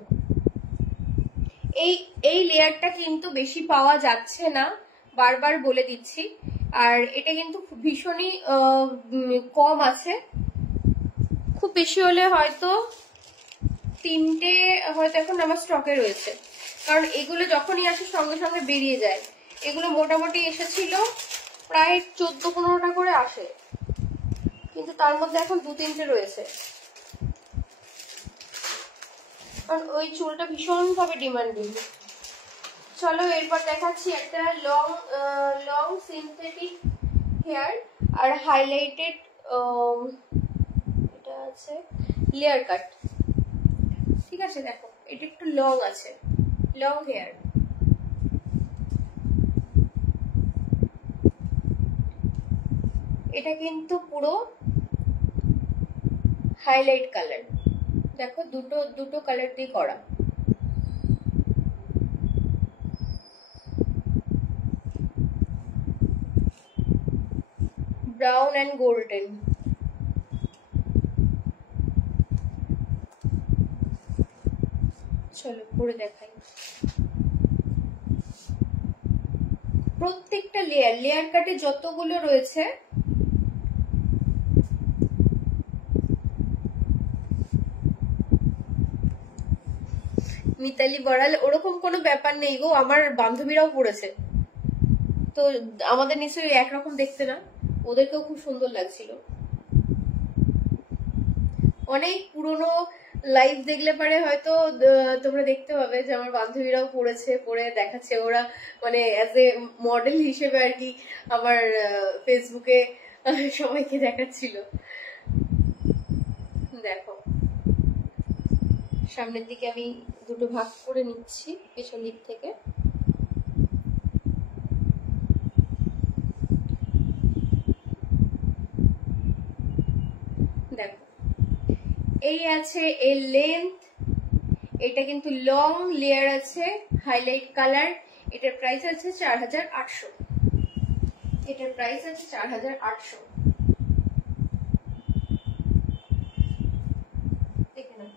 এই লেয়ারটা কিন্তু বেশি পাওয়া যাচ্ছে না, বারবার বলে দিচ্ছি, আর এটা কিন্তু ভীষণই কম আছে, খুব বেশি হলে হয়তো 3টে হয়তো এখন আমার স্টকে রয়েছে, কারণ এগুলো যখনই আসে সঙ্গে সঙ্গে বেরিয়ে যায়। এগুলো মোটামুটি এসেছিল প্রায় 14-15টা করে আসে, কিন্তু তার মধ্যে এখন 2-3টে রয়েছে, কারণ ওই চুলটা ভীষণ ভাবে ডিমান্ডিং। চলো এরপর দেখাচ্ছি একটা লং সিনথেটিক হেয়ার আর হাইলাইটেড, এটা আছে লেয়ার কাট, ঠিক আছে? দেখো এটা একটু লং আছে, লং হেয়ার, এটা কিন্তু পুরো হাইলাইট কালার, দেখো দুটো কালার দিয়ে করা। ব্রাউন অ্যান্ড গোল্ডেন, চলো পরে দেখাই। প্রত্যেকটা লেয়ার কাটে যতগুলো রয়েছে মিতালি বড়াল ওরকম কোনো ব্যাপার নেই গো, আমার বান্ধবীরাও পড়েছে, তো আমাদের নিশ্চয়ই একরকম দেখতে না, ওদেরকেও খুব সুন্দর লাগছিল। অনেক পুরনো লাইভ দেখলে পারে হয়তো তোমরা দেখতে পাবে যে আমার বান্ধবীরাও পড়েছে, পড়ে দেখাচ্ছে, ওরা মানে অ্যাজ এ মডেল হিসেবে আর কি আমার ফেসবুকে সবাইকে দেখাচ্ছিল। দেখো সামনের দিকে আমি দুটো ভাগ করে নিচ্ছি পেছন দিক থেকে, দেখো এই আছে এর লেন্থ, এটা কিন্তু লং লেয়ার আছে, হাইলাইট কালার, এটার প্রাইস আছে 4800, এটার প্রাইস আছে 4800। দেখে নাও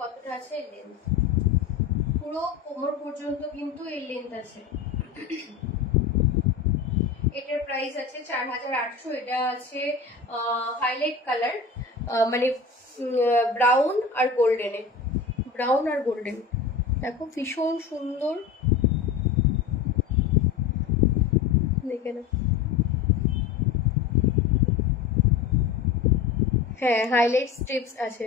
কতটা আছে লেন্থ, পুরো কোমর পর্যন্ত কিন্তু এই লেন্থ আছে। এটার প্রাইস আছে 4800, এটা আছে হাইলাইট কালার, মানে ব্রাউন আর গোল্ডেনে, ব্রাউন আর গোল্ডেন, দেখো ভীষণ সুন্দর, দেখে না? হ্যাঁ হাইলাইট স্ট্রিপস আছে,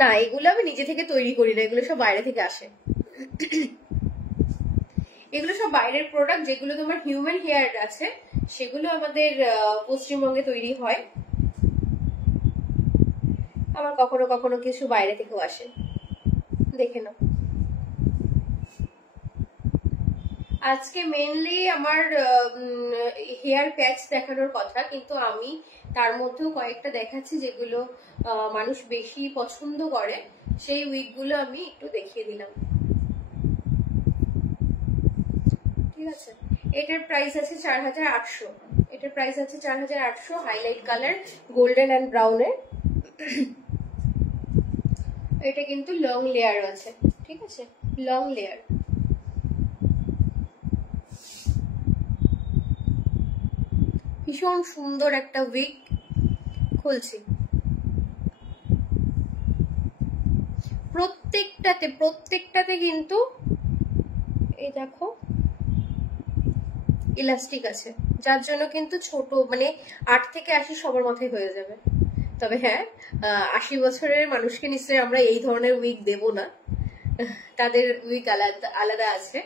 না এগুলো আমি নিজে থেকে তৈরি করি না, এগুলো সব বাইরে থেকে আসে, এগুলো সব বাইরের প্রোডাক্ট, যেগুলো তোমার হিউম্যান হেয়ার আছে সেগুলো আমাদের পশ্চিমবঙ্গে তৈরি হয়, আমার কখনো কখনো কিছু বাইরে থেকেও আসে, দেখে নাও। আজকে মেনলি আমার হেয়ার প্যাচ দেখানোর কথা, কিন্তু আমি তার মধ্যেও কয়েকটা দেখাচ্ছি যেগুলো মানুষ বেশি পছন্দ করে, সেই উইকগুলো আমি একটু দেখিয়ে দিলাম, ঠিক আছে? এটার প্রাইস আছে 4800, এটার প্রাইস আছে 4800, হাইলাইট কালার গোল্ডেন অ্যান্ড ব্রাউনের, এটা কিন্তু লং লেয়ার আছে, ঠিক আছে? লং লেয়ার, ভীষণ সুন্দর একটা উইক, খুলছি, প্রত্যেকটাতে কিন্তু এই দেখো ইলাস্টিক আছে, যার জন্য কিন্তু ছোট মানে 8 থেকে 80 সবার মাথায় হয়ে যাবে। তবে হ্যাঁ 80 বছরের মানুষকে নিশ্চয়ই আমরা এই ধরনের উইক দেব না, তাদের উইক আলাদা আলাদা আছে।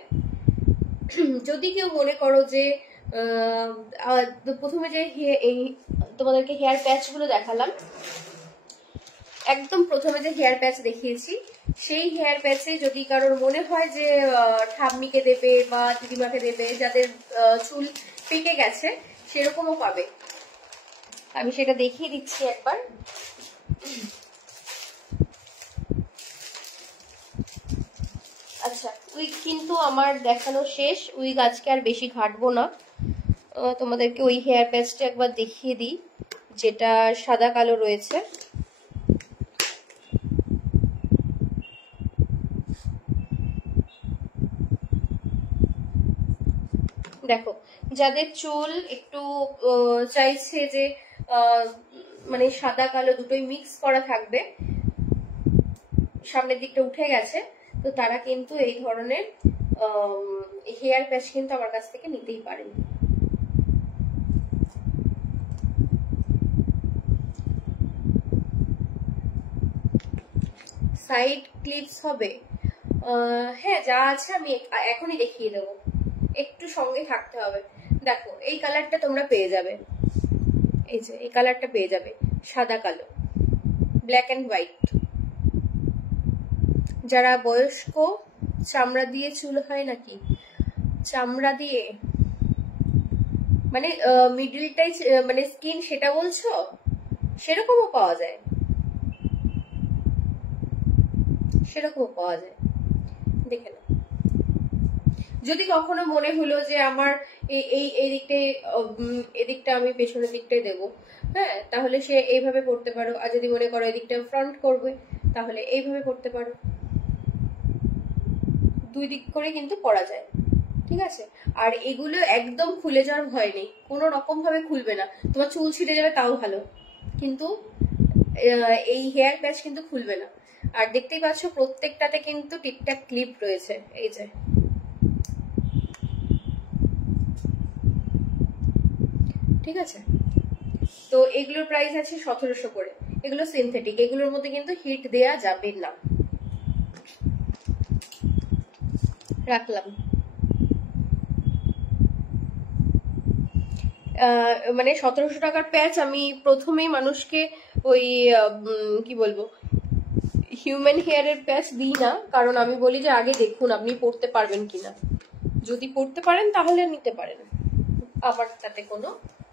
যদি কেউ মনে করো যে প্রথমে যে তোমাদেরকে হেয়ার প্যাচ গুলো দেখালাম, একদম প্রথমে যে হেয়ার প্যাচ দেখিয়েছি, সেই হেয়ার প্যাচে যদি কারোর মনে হয় যে ঠাম্মিকে দেবে বা দিদিমাকে দেবে, যাদের চুল পেকে গেছে, সেরকমও পাবে। আমি সেটা দেখিয়ে দিচ্ছি একবার। আচ্ছা, উইগ কিন্তু আমার দেখানো শেষ। উইগ আজকে আর বেশি ঘাটবো না, তোমাদেরকে ওই হেয়ার প্যাচটা একবার দেখিয়ে দিই, যেটা সাদা কালো রয়েছে। দেখো, যাদের চুল একটু চাইছে যে মানে সাদা কালো দুটোই মিক্স করা থাকবে, সামনের দিকটা উঠে গেছে, তো তারা কিন্তু এই ধরনের হেয়ার প্যাচ কিন্তু আমার কাছ থেকে নিতেই পারেন। সাইড ক্লিপস হবে, হ্যাঁ যা আছে আমি এখনই দেখিয়ে দেবো, একটু সঙ্গে থাকতে হবে। দেখো, এই কালারটা তোমরা পেয়ে যাবে, এই যে এই কালারটা পেয়ে যাবে, সাদা কালো, ব্ল্যাক অ্যান্ড হোয়াইট। যারা বয়স্ক, চামড়া দিয়ে চুল হয় নাকি, চামড়া দিয়ে মানে মিডলটাই মানে স্কিন, সেটা বলছো? সেরকমও পাওয়া যায়, সেরকমও পাওয়া যায়, দেখে নাও। যদি কখনো মনে হলো যে আমার এই দিকটাই, এদিকটা আমি পেছনের দিকটাই দেবো, হ্যাঁ, তাহলে সে এইভাবে করতে পারো। আর যদি মনে করো এদিকটা ফ্রন্ট করবে, তাহলে এইভাবে করতে পারো। দুই দিক করে কিন্তু করা যায়, ঠিক আছে। আর এগুলো একদম খুলে যাওয়ার ভয় নেই, কোনো রকম ভাবে খুলবে না। তোমার চুল ছিঁড়ে যাবে তাও ভালো, কিন্তু এই হেয়ার প্যাচ কিন্তু খুলবে না। আর দেখতেই পাচ্ছ প্রত্যেকটাতে কিন্তু টিকটাক ক্লিপ রয়েছে, এই যে। ঠিক আছে, তো এগুলোর প্রাইস আছে 1700 করে। এগুলো সিনথেটিক, এগুলোর মধ্যে কিন্তু হিট দেয়া যাবে না। রাখলাম, মানে 1700 টাকার প্যাচ আমি প্রথমেই মানুষকে ওই কি বলবো, হিউম্যান হেয়ারের প্যাচ দিই না, কারণ আমি বলি যে আগে দেখুন আপনি পড়তে পারবেন কিনা। যদি পড়তে পারেন তাহলে নিতে পারেন, আমার তাতে কোনো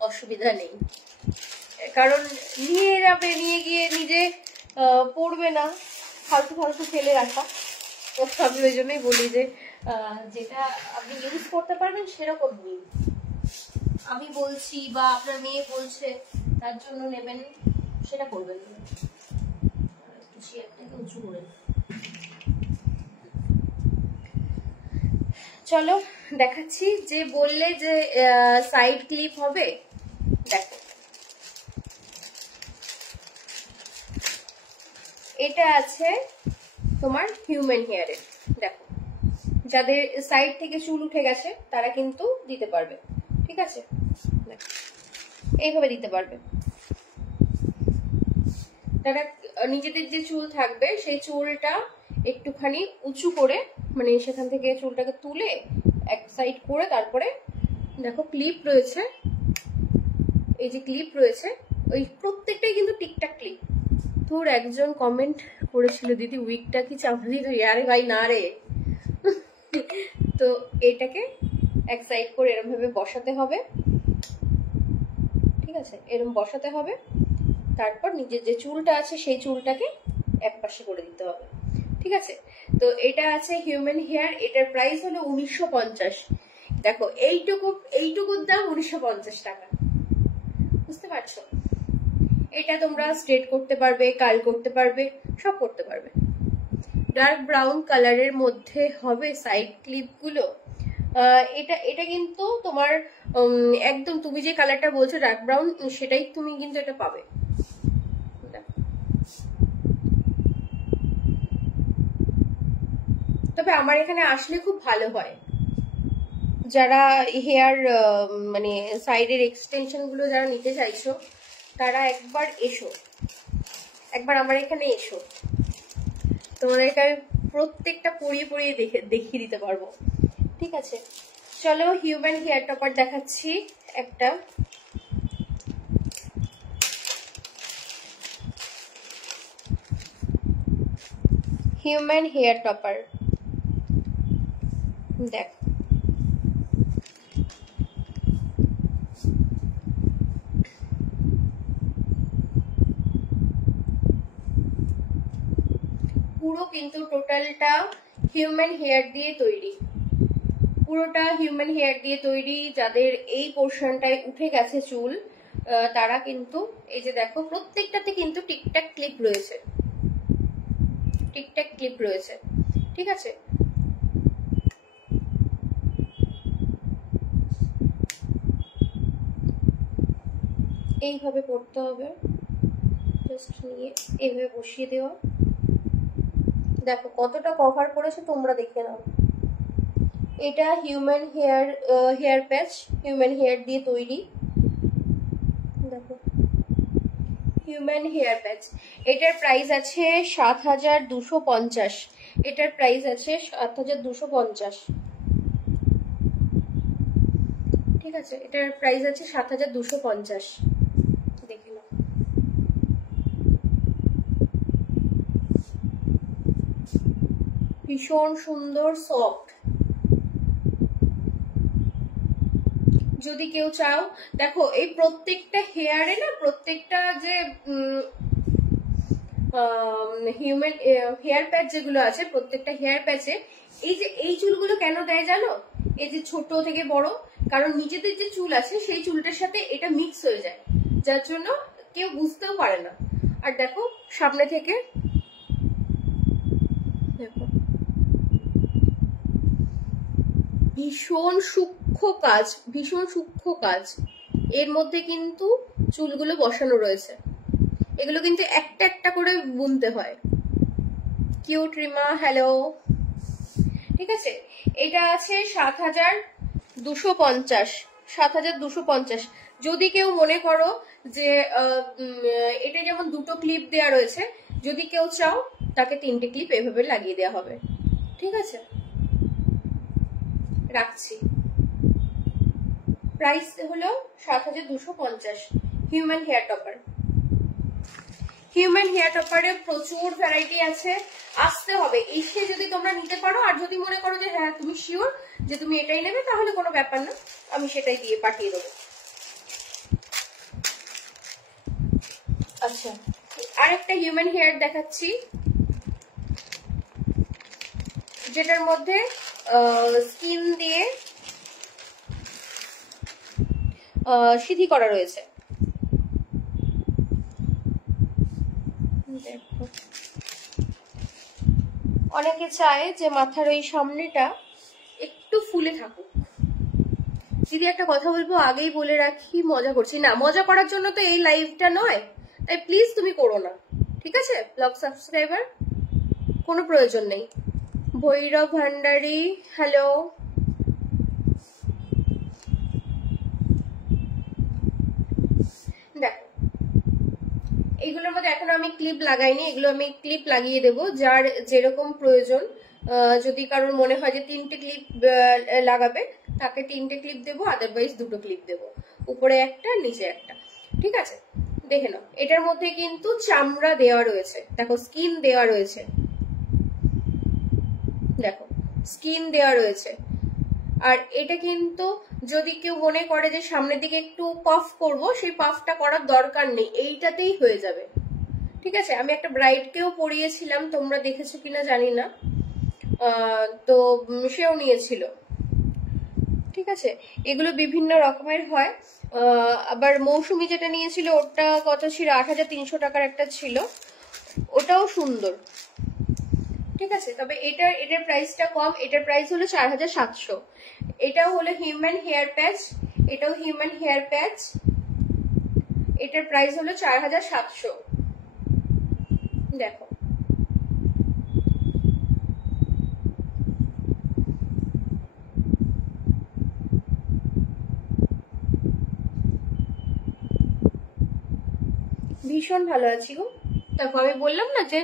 অসুবিধা নেই। কারণ নিয়ে যাবে, নিয়ে গিয়ে নিজে পড়বে না, ফালতু ফালতু ফেলে রাখা। আমি ওই জন্যই বলি যে যেটা আপনি ইউজ করতে পারবেন সেরকম নিন। আমি বলছি বা আপনার মেয়ে বলছে তার জন্য নেবেন, সেটা করবেন না। উঁচু করে চলো দেখাচ্ছি। যে বললে যে সাইড ক্লিপ হবে, দেখো এটা আছে তোমার হিউম্যান হেয়ারের। দেখো, যাদের সাইড থেকে চুল উঠে গেছে তারা কিন্তু দিতে পারবে, ঠিক আছে, এইভাবে দিতে পারবে। তারা নিজেদের যে চুল থাকবে সেই চুলটা একটুখানি উঁচু করে, মানে সেখান থেকে চুলটাকে তুলে এক সাইড করে, তারপরে দেখো ক্লিপ রয়েছে, এই যে ক্লিপ রয়েছে, ওই প্রত্যেকটাই কিন্তু টিকটাক ক্লিপ। তোর একজন কমেন্ট করেছিল, দিদি উইকটা কি চাপা দিয়ে ধরি? আরে ভাই না রে। তো এটাকে এক সাইড করে এরকম ভাবে বসাতে হবে, ঠিক আছে, এরকম বসাতে হবে। তারপর নিজের যে চুলটা আছে সেই চুলটাকে এক পাশে করে দিতে হবে, ঠিক আছে। তো এটা আছে হিউম্যান হেয়ার, এটার প্রাইস হলো 1950। দেখো এইটুকুর দাম 1950 টাকা, বুঝতে পারছো? এটা তোমরা স্ট্রেট করতে পারবে, কার্ল করতে পারবে, সব করতে পারবে। ডার্ক ব্রাউন কালারের মধ্যে হবে সাইড ক্লিপ গুলো। এটা কিন্তু তোমার একদম তুমি যে কালারটা বলছো ডার্ক ব্রাউন, সেটাই তুমি কিন্তু এটা পাবে। তবে আমার এখানে আসলে খুব ভালো হয়। যারা হেয়ার মানে সাইডের এক্সটেনশন গুলো যারা নিতে চাইছো, তারা একবার এসো, একবার আমার এখানে এসো, তোমাদেরকে আমি প্রত্যেকটা পরিয়ে পরিয়ে দেখিয়ে দিতে পারবো। ঠিক আছে, চলো হিউম্যান হেয়ার টপার দেখাচ্ছি একটা। হিউম্যান হেয়ার টপার দেখ, পুরো কিন্তু টোটালটা হিউম্যান হেয়ার দিয়ে তৈরি, পুরোটা হিউম্যান হেয়ার দিয়ে তৈরি। যাদের এই পোর্শনটায় উঠে গেছে চুল, তারা কিন্তু এই যে দেখো প্রত্যেকটাতে কিন্তু টিকটাক ক্লিপ রয়েছে, টিকটাক ক্লিপ রয়েছে। ঠিক আছে, এইভাবে করতে হবে, জাস্ট নিয়ে এইভাবে বসিয়ে দেওয়া। দেখো কতটা কভার করেছে তোমরা দেখে নাও। এটা human hair patch, human hair দিয়ে তৈরি। দেখো হিউম্যান হেয়ার প্যাচ, এটার প্রাইস আছে ৭,২৫০। এটার প্রাইস আছে ৭,২৫০। ঠিক আছে, এটার প্রাইস আছে ৭,২৫০। দেখে নাও। ভীষণ সুন্দর সফট। যদি কেউ চাও, দেখো এই প্রত্যেকটা হেয়ারে না, প্রত্যেকটা যে হিউম্যান হেয়ার প্যাচ যেগুলো আছে, প্রত্যেকটা হেয়ার প্যাচে এই চুলগুলো কেন দেয় জানো? এই যে ছোট থেকে বড়, কারণ নিজেদের যে চুল আছে সেই চুলটার সাথে এটা মিক্স হয়ে যায়, যার জন্য কেউ বুঝতেও পারে না। আর দেখো সামনে থেকে দেখো ভীষণ সূক্ষ্ম কাজ, ভীষণ সূক্ষ্ম কাজ। এর মধ্যে কিন্তু চুলগুলো বসানো রয়েছে, এগুলো কিন্তু একটা একটা করে বুনতে হয়। Cute Rima, hello. ঠিক আছে, এটা আছে ৭,২৫০, ৭,২৫০। যদি কেউ মনে করো যে এটা যেমন দুটো ক্লিপ দেওয়া রয়েছে, যদি কেউ চাও তাকে 3টে ক্লিপ এভাবে লাগিয়ে দেওয়া হবে। ঠিক আছে, রাখছি। প্রাইস হলো ৭,২৫০। Human hair topper. Human hair টপারে প্রচুর ভ্যারাইটি আছে, আসতে হবে, এসে যদি তোমরা নিতে পারো। আর যদি মনে করো যে হ্যাঁ তুমি শিওর যে তুমি এটাই নেবে, তাহলে কোনো ব্যাপার না, আমি সেটাই দিয়ে পাঠিয়ে দেবো। আচ্ছা, আরেকটা হিউম্যান হেয়ার দেখাচ্ছি, যেটার মধ্যে স্কিন দিয়ে সিধি করা রয়েছে। দেখো অনেকে চায় যে মাথার ওই সামনেটা একটু ফুলে থাকুক। দিদি একটা কথা বলবো, আগেই বলে রাখি, মজা করছি না, মজা করার জন্য তো এই লাইভটা নয়, তাই প্লিজ তুমি করো না। ঠিক আছে, ব্লগ সাবস্ক্রাইবার, কোনো প্রয়োজন নেই। ভৈরব ভান্ডারী, হ্যালো। দেখো এইগুলোর মধ্যে এখনো আমি ক্লিপ লাগাইনি, এগুলো আমি ক্লিপ লাগিয়ে দেবো যার যেরকম প্রয়োজন। যদি কারোর মনে হয় যে 3টে ক্লিপ লাগাবে, তাকে 3টে ক্লিপ দেবো, আদারওয়াইজ 2টো ক্লিপ দেবো, উপরে একটা নিচে একটা। ঠিক আছে, দেখে নাও। এটার মধ্যে কিন্তু চামড়া দেওয়া রয়েছে, দেখো স্কিন দেওয়া রয়েছে, দেখো স্কিন দেওয়া রয়েছে। আর এটা কিন্তু যদি কেউ মনে করে যে সামনের দিকে একটু পাফ করব, সেই পাফটা করার দরকার নেই, এইটাতেই হয়ে যাবে। ঠিক আছে, আমি একটা ব্রাইডকেও পরিয়েছিলাম, তোমরা দেখেছো কিনা জানি না, তো সেও নিয়েছিল। ঠিক আছে, এগুলো বিভিন্ন রকমের হয়। আবার মৌসুমি যেটা নিয়েছিল ওটা কত ছিল, ৮,৩০০ টাকার একটা ছিল, ওটাও সুন্দর। ঠিক আছে, তবে এটার প্রাইসটা কম, এটার প্রাইস হলো ৪,৭০০। এটাও হলো হিউম্যান হেয়ার প্যাচ, এটাও হিউম্যান হেয়ার প্যাচ, এটার প্রাইস হলো ৪,৭০০। দেখো ভীষণ ভালো আছি গো। দেখো আমি বললাম না যে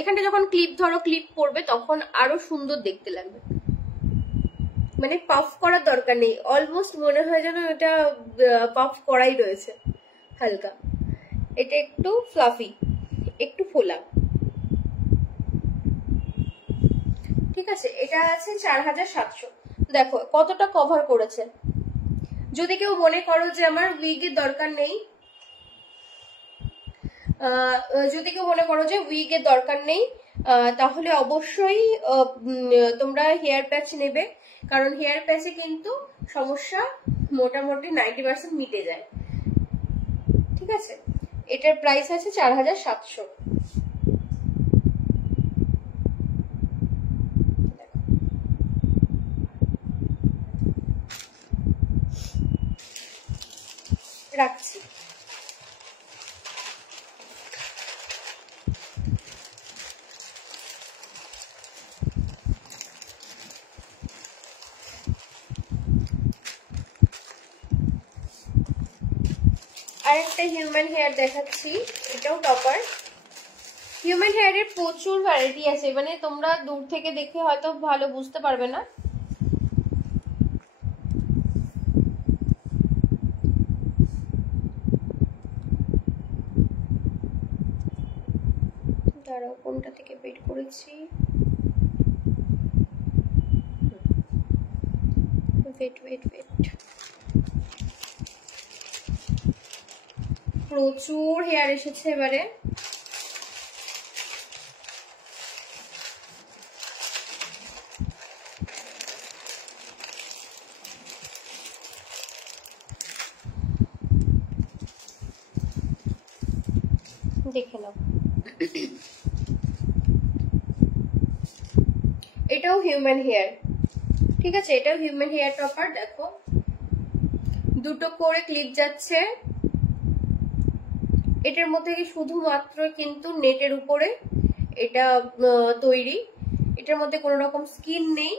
এখানটা যখন ক্লিপ ধরো, ক্লিপ পরবে তখন আরো সুন্দর দেখতে লাগবে। মানে পাফ করার দরকার নেই, অলমোস্ট মনে হয় যেন এটা পাফ করাই রয়েছে হালকা। এটা একটু ফ্লাফি, একটু ফোলা, ঠিক আছে। এটা আছে 4700। দেখো কতটা কভার করেছে। যদি কেউ মনে করো যে আমার উইগের দরকার নেই, তাহলে অবশ্যই তোমরা হেয়ার প্যাচ নেবে, কারণ হেয়ার প্যাচে কিন্তু সমস্যা মোটামুটি 90% মিটে যায়, ঠিক আছে। এটার প্রাইস আছে 4700। রাখছি। আরেকটা হিউম্যান হেয়ার দেখাচ্ছি, এটাও টপার। হিউম্যান হেয়ারের প্রচুর ভ্যারাইটি আছে, মানে তোমরা দূর থেকে দেখে হয়তো ভালো বুঝতে পারবে না। দাঁড়াও, কোনটা থেকে বের করেছি, ওয়েট। প্রচুর হেয়ার এসেছে এবারে। দেখে নাও, এটাও হিউম্যান হেয়ার, ঠিক আছে। এটাও হিউম্যান হেয়ার টপার। দেখো দুটো করে ক্লিপ যাচ্ছে। এটার মধ্যে শুধুমাত্র কিন্তু নেটের উপরে এটা তৈরি, এটার মধ্যে কোনো রকম স্কিন নেই।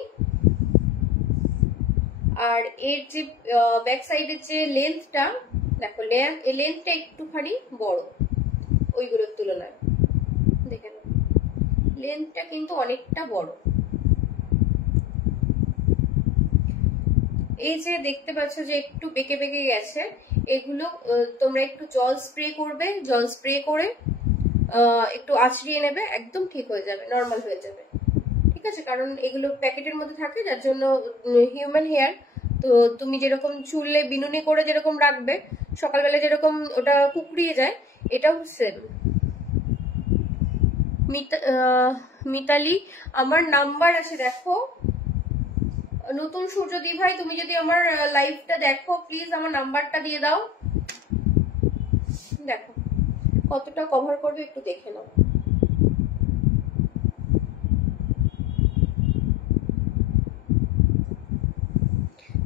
আর এর যে ব্যাক সাইডের যে লেন্থটা, দেখো লেন্থটা একটুখানি বড় ওইগুলোর তুলনায়, দেখে নাও লেন্থটা কিন্তু অনেকটা বড়। এই যে দেখতে পাচ্ছ যে একটু বেঁকে গেছে, এগুলো তোমরা একটু জল স্প্রে করবে, জল স্প্রে করে একটু আঁচড়িয়ে নেবে, একদম ঠিক হয়ে যাবে, নর্মাল হয়ে যাবে, ঠিক আছে। কারণ এগুলো প্যাকেটের মধ্যে থাকে, যার জন্য হিউম্যান হেয়ার তো তুমি যেরকম চুলে বিনুনি করে যেরকম রাখবে, সকালবেলা যেরকম ওটা কুকড়িয়ে যায়, এটাও সেম। মিতালি, আমার নাম্বার আছে, দেখো। নতুন সূর্যদীপ ভাই, তুমি যদি আমার লাইভটা দেখো, প্লিজ আমার নাম্বারটা দিয়ে দাও। দেখো কতটা কভার করবে, একটু দেখে নাও।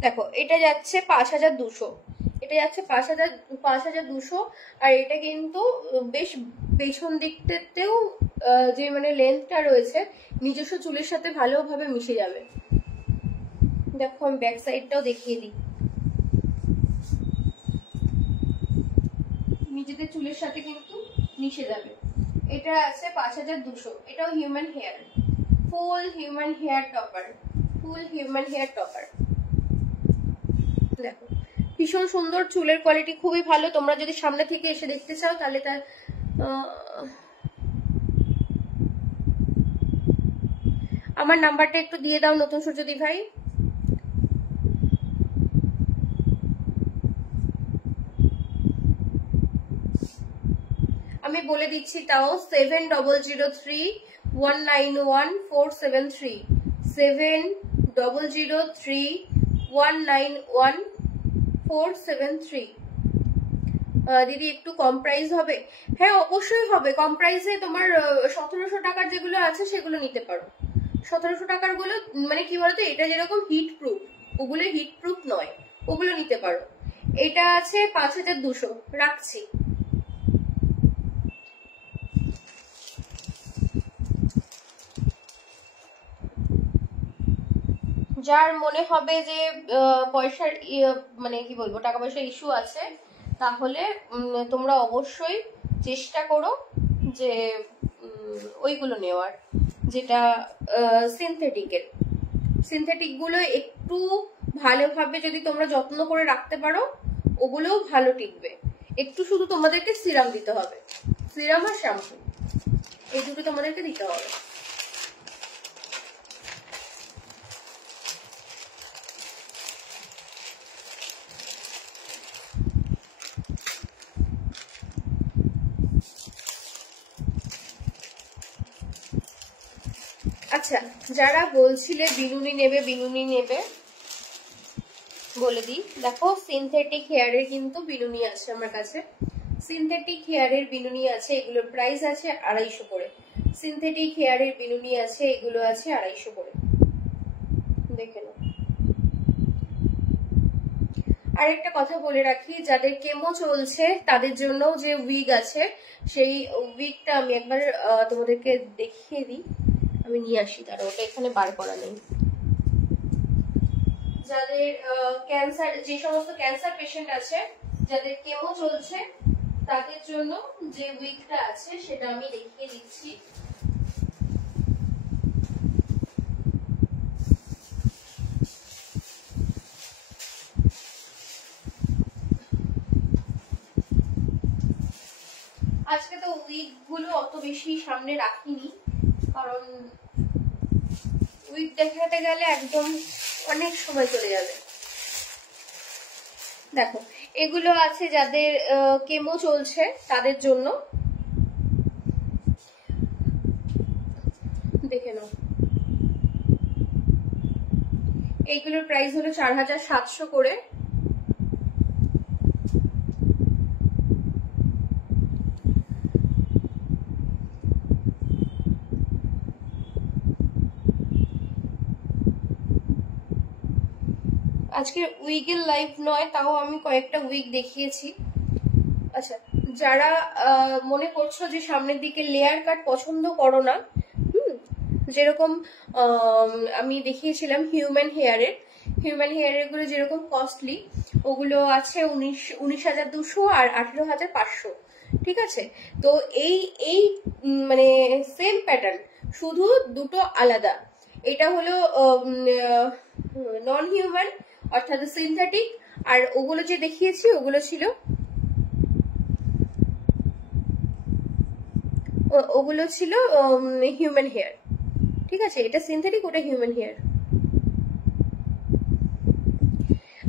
দেখো এটা যাচ্ছে 5200, এটা যাচ্ছে 5200। আর এটা কিন্তু বেশ পেছন দিকটাতেও যে মানে লেন্থটা রয়েছে নিজস্ব চুলের সাথে ভালোভাবে মিশে যাবে। দেখো আমি ব্যাক সাইডটাও দেখিয়ে দিই, নিজেদের চুলের সাথে কিন্তু মিশে যাবে। এটা আছে 5200, এটাও human hair, full human hair topper, full human hair topper. দেখো ভীষণ সুন্দর, চুলের কোয়ালিটি খুবই ভালো। তোমরা যদি সামনে থেকে এসে দেখতে চাও তাহলে তার আমার নাম্বারটা একটু দিয়ে দাও নতুন সূর্যদীপ ভাই। আমি বলে দিচ্ছি তাও, 7003191473, 7003191473। দিদি একটু কম প্রাইস হবে? হ্যাঁ অবশ্যই হবে, কম প্রাইসে তোমার 1700 টাকার যেগুলো আছে সেগুলো নিতে পারো। 1700 টাকার গুলো মানে কি বলতো, এটা যেরকম হিট প্রুফ, ওগুলো হিট প্রুফ নয়, ওগুলো নিতে পারো। এটা আছে 5200, রাখছি। যার মনে হবে যে পয়সার মানে কি বলবো, টাকা পয়সার ইস্যু আছে, তাহলে তোমরা অবশ্যই চেষ্টা করো যে ওইগুলো নেওয়ার, যেটা সিনথেটিক গুলো একটু ভালোভাবে যদি তোমরা যত্ন করে রাখতে পারো ওগুলোও ভালো টিকবে। একটু শুধু তোমাদেরকে সিরাম দিতে হবে, সিরাম আর শ্যাম্পু, এই দুটো তোমাদেরকে দিতে হবে। আচ্ছা, যারা বলছিলে বিনুনি নেবে বলে দিই, দেখো সিনথেটিক হেয়ারের কিন্তু বিনুনি আছে আমার কাছে, সিনথেটিক হেয়ারের বিনুনি আছে, এগুলোর প্রাইস আছে 250 করে। সিনথেটিক হেয়ারের বিনুনি আছে, এগুলো আছে 250 করে, দেখে নাও। আরেকটা কথা বলে রাখি, যাদের কেমো চলছে তাদের জন্য যে উইগ আছে, সেই উইগটা আমি একবার তোমাদেরকে দেখিয়ে দিই, আমি নিয়ে আসি, তারা ওটা এখানে বার করা নেই। যাদের ক্যান্সার, যে সমস্ত ক্যান্সার পেশেন্ট আছে, যাদের কেমো চলছে তাদের জন্য যে উইগটা আছে সেটা আমি দেখিয়ে দিচ্ছি। আজকে তো উইগ গুলো অত বেশি সামনে রাখিনি, কারণ উইগ দেখাতে গেলে একদম অনেক সময় চলে যাবে। দেখো এগুলো আছে যাদের কেমো চলছে তাদের জন্য, দেখে নাও। এইগুলোর প্রাইস হলো 4700 করে। আজকে উইগের লাইভ নয়, তাও আমি কয়েকটা উইগ দেখিয়েছি। আচ্ছা, যারা মনে করছো যে সামনের দিকে লেয়ার কাট পছন্দ করো না, যেরকম আমি দেখিয়েছিলাম হিউম্যান হেয়ারের গুলো যেরকম কস্টলি, ওগুলো আছে 19,200 আর 18,500, ঠিক আছে। তো এই মানে সেম প্যাটার্ন, শুধু দুটো আলাদা। এটা হলো নন হিউম্যান অর্থাৎ সিনথেটিক, আর ওগুলো যে দেখিয়েছি ওগুলো ছিল হিউম্যান হেয়ার, ঠিক আছে। এটা সিনথেটিক, ওটা হিউম্যান হেয়ার।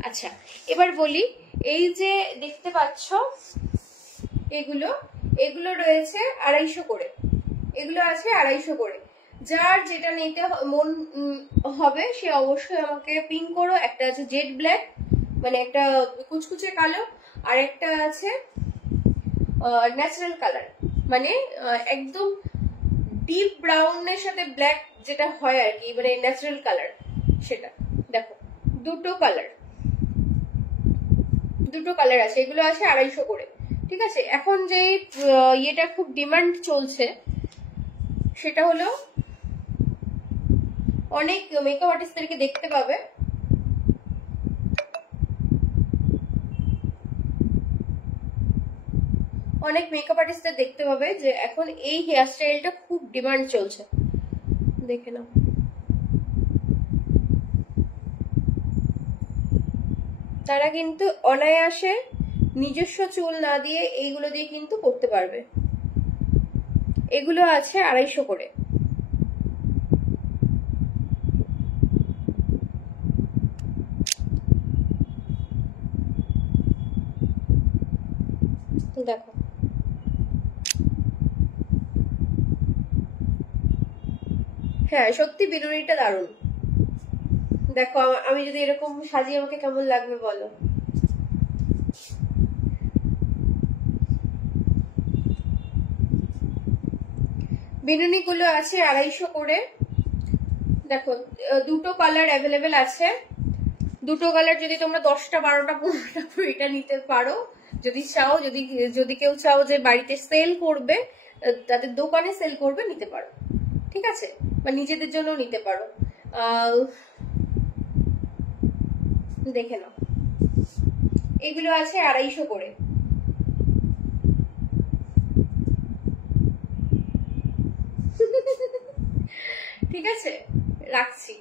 আচ্ছা, এবার বলি, এই যে দেখতে পাচ্ছ এগুলো রয়েছে 250 করে, এগুলো আছে 250 করে। যার যেটা নিতে মন হবে সে অবশ্যই আমাকে পিং করো। একটা আছে জেড ব্ল্যাক, মানে একটা কুচকুচে কালো, আর একটা আছে ন্যাচারাল কালার, মানে একদম ডিপ ব্রাউনের সাথে ব্ল্যাক যেটা হয় আর কি, মানে ন্যাচারাল কালার সেটা। দেখো দুটো কালার আছে, এগুলো আছে 250 করে, ঠিক আছে। এখন যে ইয়েটা খুব ডিমান্ড চলছে সেটা হলো, অনেক মেকআপ আর্টিস্টদেরকে দেখতে পাবে যে এখন এই হেয়ার স্টাইলটা খুব ডিমান্ড চলছে, দেখে নাও। তারা কিন্তু অনায়াসে নিজস্ব চুল না দিয়ে এইগুলো দিয়ে কিন্তু করতে পারবে। এগুলো আছে 250 করে। দেখো হ্যাঁ, সত্যি বিনুনিটা দারুণ। দেখো আমি যদি এরকম সাজিয়ে আমাকে কেমন লাগবে বলো। বিনুনি গুলো আছে 250 করে। দেখো দুটো কালার অ্যাভেলেবেল আছে, দুটো কালার যদি তোমরা 10টা 12টা 15টা এটা নিতে পারো, যদি চাও, যদি কেউ চাও যে বাড়িতে সেল করবে, তাদের দোকানে সেল করবে, নিতে পারো, ঠিক আছে, বা নিজেদের জন্য নিতে পারো। দেখে নাও, এগুলো আছে 250 করে। ঠিক আছে, রাখছি।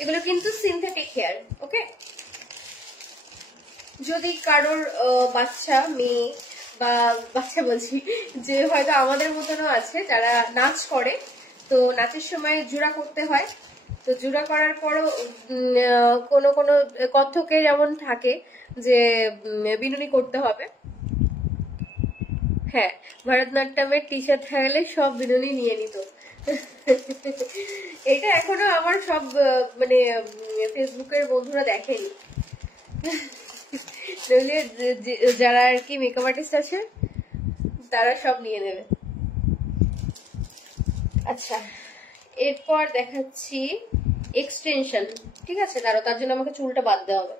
এগুলো কিন্তু সিনথেটিক হেয়ার, ওকে। যদি কারোর বাচ্চা মেয়ে বা বাচ্চা বলছি, যে হয়তো আমাদের মতনও আছে যারা নাচ করে, তো নাচের সময় জোড়া করতে হয়, তো জোড়া করার পরও কোনো কোনো কত্থকে যেমন থাকে যে বিনুনি করতে হবে, হ্যাঁ, ভরতনাট্যমের টি শার্ট থাকলে সব বিনুনি নিয়ে নিত। এটা এখনো আমার সব মানে ফেসবুকের বন্ধুরা দেখেনি, যারা আর কি মেকআপ আর্টিস্ট আছে তারা সব নিয়ে নেবে। আচ্ছা, এরপর দেখাচ্ছি এক্সটেনশন। ঠিক আছে, তার জন্য আমাকে চুলটা বাঁধতে হবে।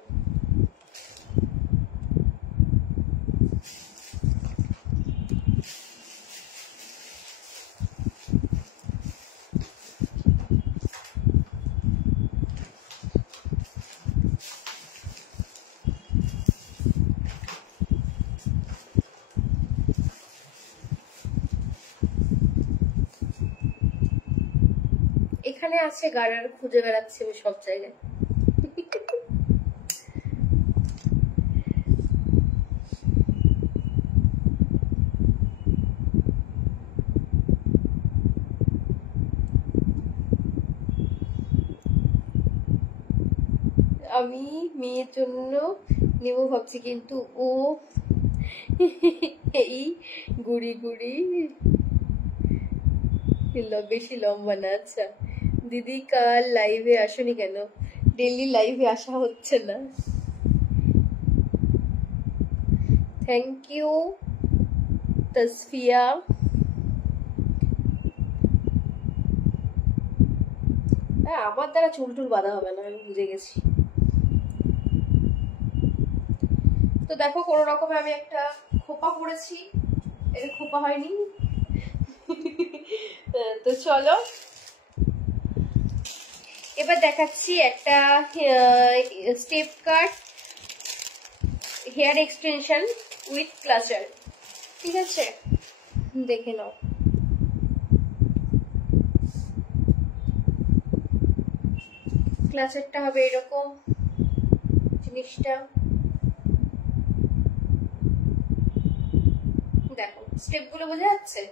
এখানে আছে গাড়ার, খুঁজে বেড়াচ্ছে সব জায়গায়। আমি মেয়ের জন্য নেব ভাবছি, কিন্তু ও এই গুড়ি গুড়ি বেশি লম্বা না। আচ্ছা দিদি, কাল লাইভে আসনি কেন? ডেইলি লাইভে আসা হচ্ছে না। Thank you Tasfia. আমার দ্বারা চুল টুল বাঁধা হবে না, আমি বুঝে গেছি। তো দেখো, কোনো রকমে আমি একটা খোপা পড়েছি, এটা খোপা হয়নি। তো চলো এবার দেখাচ্ছি একটা step cut hair extension with clutcher. ঠিক আছে, দেখে নাও। ক্লাচারটা হবে এরকম, জিনিসটা দেখো, স্টেপ গুলো বোঝা যাচ্ছে।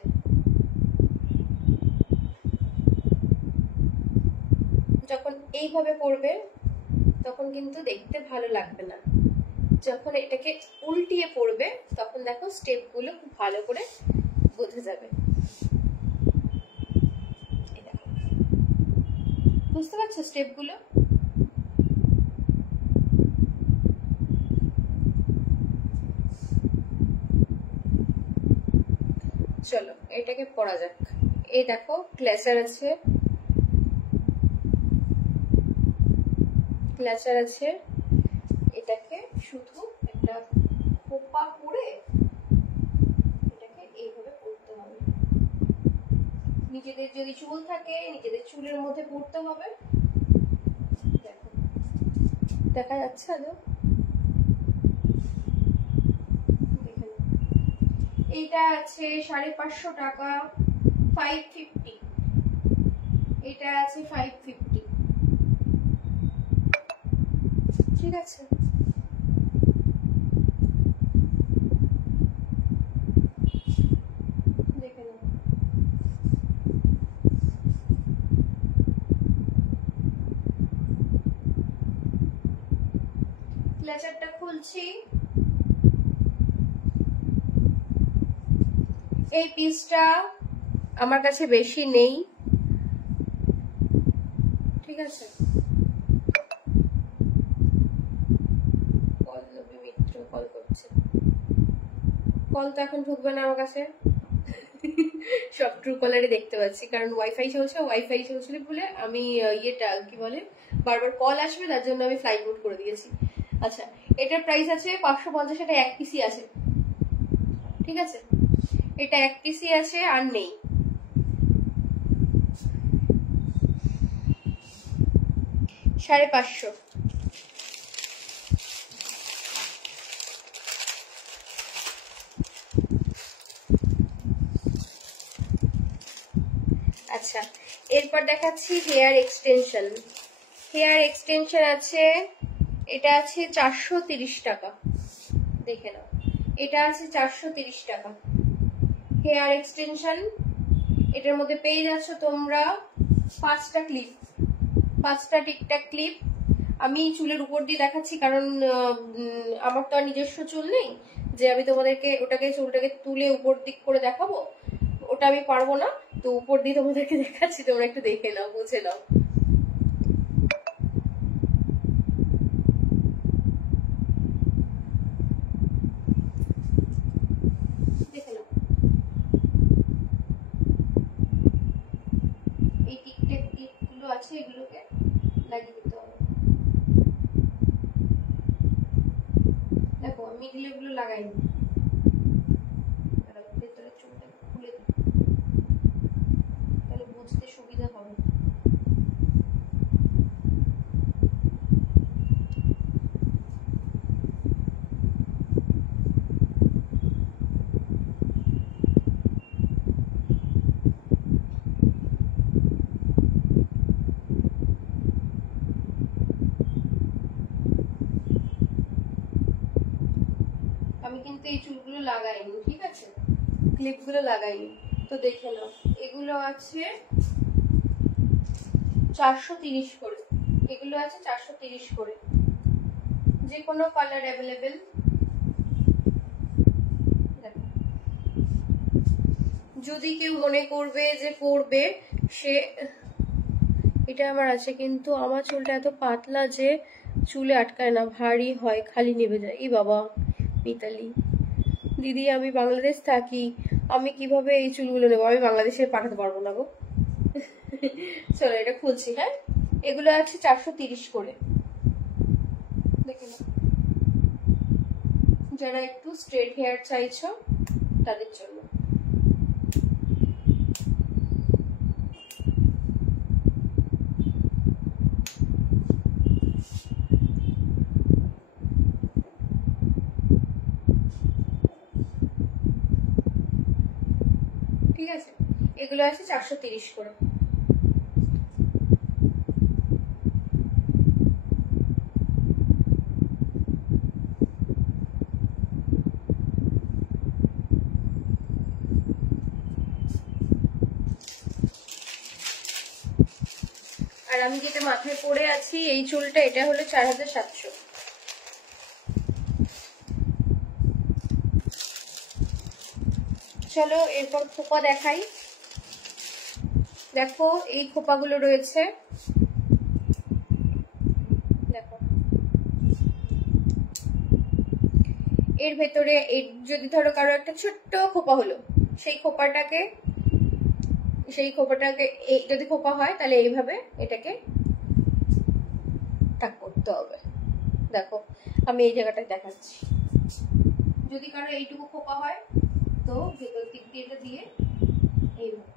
যখন এইভাবে পড়বে তখন কিন্তু দেখতে ভালো লাগবে না, যখন এটাকে উল্টিয়ে পড়বে তখন দেখো স্টেপ গুলো খুব ভালো করে বোঝা যাবে। বুঝতে পারছো স্টেপ গুলো? চলো এটাকে পড়া যাক। এই দেখো ক্লাচার আছে, ক্লাচার আছে, এটাকে শুধু একটা খোপা করে এটাকে এইভাবে পড়তে হবে। নিজেদের যদি চুল থাকে নিজেদের চুলের মধ্যে পড়তে হবে। দেখো দেখা যাচ্ছে আলো? এইটা আছে 550 টাকা, 550। এটা আছে 550। ঠিক আছে, দেখে নাও। ক্লাচারটা খুলছি। এই পিসটা আমার কাছে বেশি নেই, ঠিক আছে। মিত্র কল করছে, কল তো এখন ঢুকবে না আমার কাছে। সব ট্রু কলারে দেখতে পাচ্ছি, কারণ ওয়াইফাই চলছিল বলে আমি ইয়েটা কি বলে বারবার কল আসবে, তার জন্য আমি ফ্লাইট মোড করে দিয়েছি। আচ্ছা, এটার প্রাইস আছে 550। এটা এক পিসই আছে, ঠিক আছে, এটা এক পিসই আছে, আর নেই। $550। এরপর দেখাচ্ছি হেয়ার এক্সটেনশন। হেয়ার এক্সটেনশন আছে, এটা আছে 430 টাকা, দেখে নাও, এটা আছে 430 টাকা হেয়ার এক্সটেনশন। এটার মধ্যে পেয়ে যাচ্ছ তোমরা 5টা ক্লিপ, 5টা টিকটাক ক্লিপ। আমি চুলের উপর দিয়ে দেখাচ্ছি কারণ আমার তো আর নিজস্ব চুল নেই যে আমি তোমাদেরকে ওটাকে চুলটাকে তুলে উপর দিক করে দেখাবো, ওটা আমি পারবো না। তো উপর দিয়ে তোমাদেরকে দেখাচ্ছি, তোমরা একটু দেখে নাও, বুঝে নাও। দেখে নাও, এই টিকটাক ক্লিপগুলো আছে, এগুলোকে লাগিয়ে দিতে হবে। দেখো আমি এগুলো লাগাইনি, ভেতরে চুলটা খুলে দিই, তাহলে বুঝতে সুবিধা হবে। আমি কিন্তু এই চুলগুলো লাগাইনি, ঠিক আছে, ক্লিপগুলো লাগাইনি। তো দেখে নাও, এগুলো আছে 430 করে, এগুলো আছে 430 করে, যে কোনো কালার অ্যাভেলেবেল। যদি কেউ মনে করবে যে পরবে, সে এটা আমার আছে, কিন্তু আমার চুলটা এত পাতলা যে চুলে আটকায় না, ভারী হয়, খালি নেবে যায়। এই বাবা মিতালি দিদি, আমি বাংলাদেশ থাকি, আমি কিভাবে এই চুলগুলো নেবো? আমি বাংলাদেশে পাঠাতে পারবো না গো। চলো এটা খুলছি। হ্যাঁ, এগুলো আছে 430 করে, দেখে নাও। যারা একটু স্ট্রেট হেয়ার চাইছো তাদের জন্য। ঠিক আছে, এগুলো আছে 430 করে। আর আমি যেটা মাথায় পরে আছি এই চুলটা, এটা হলো 4700। চলো এরপর খোপা দেখাই। দেখো এই খোপাগুলো রয়েছে, দেখো এর ভেতরে যদি ধরো কারো একটা ছোট্ট খোপা হলো, সেই খোপাটাকে যদি খোপা হয় তাহলে এইভাবে এটাকে টাক করতে হবে। দেখো আমি এই জায়গাটায় দেখাচ্ছি, যদি কারো এইটুকু খোপা হয় তো ভেতর দিক দিয়ে এটা দিয়ে এইভাবে।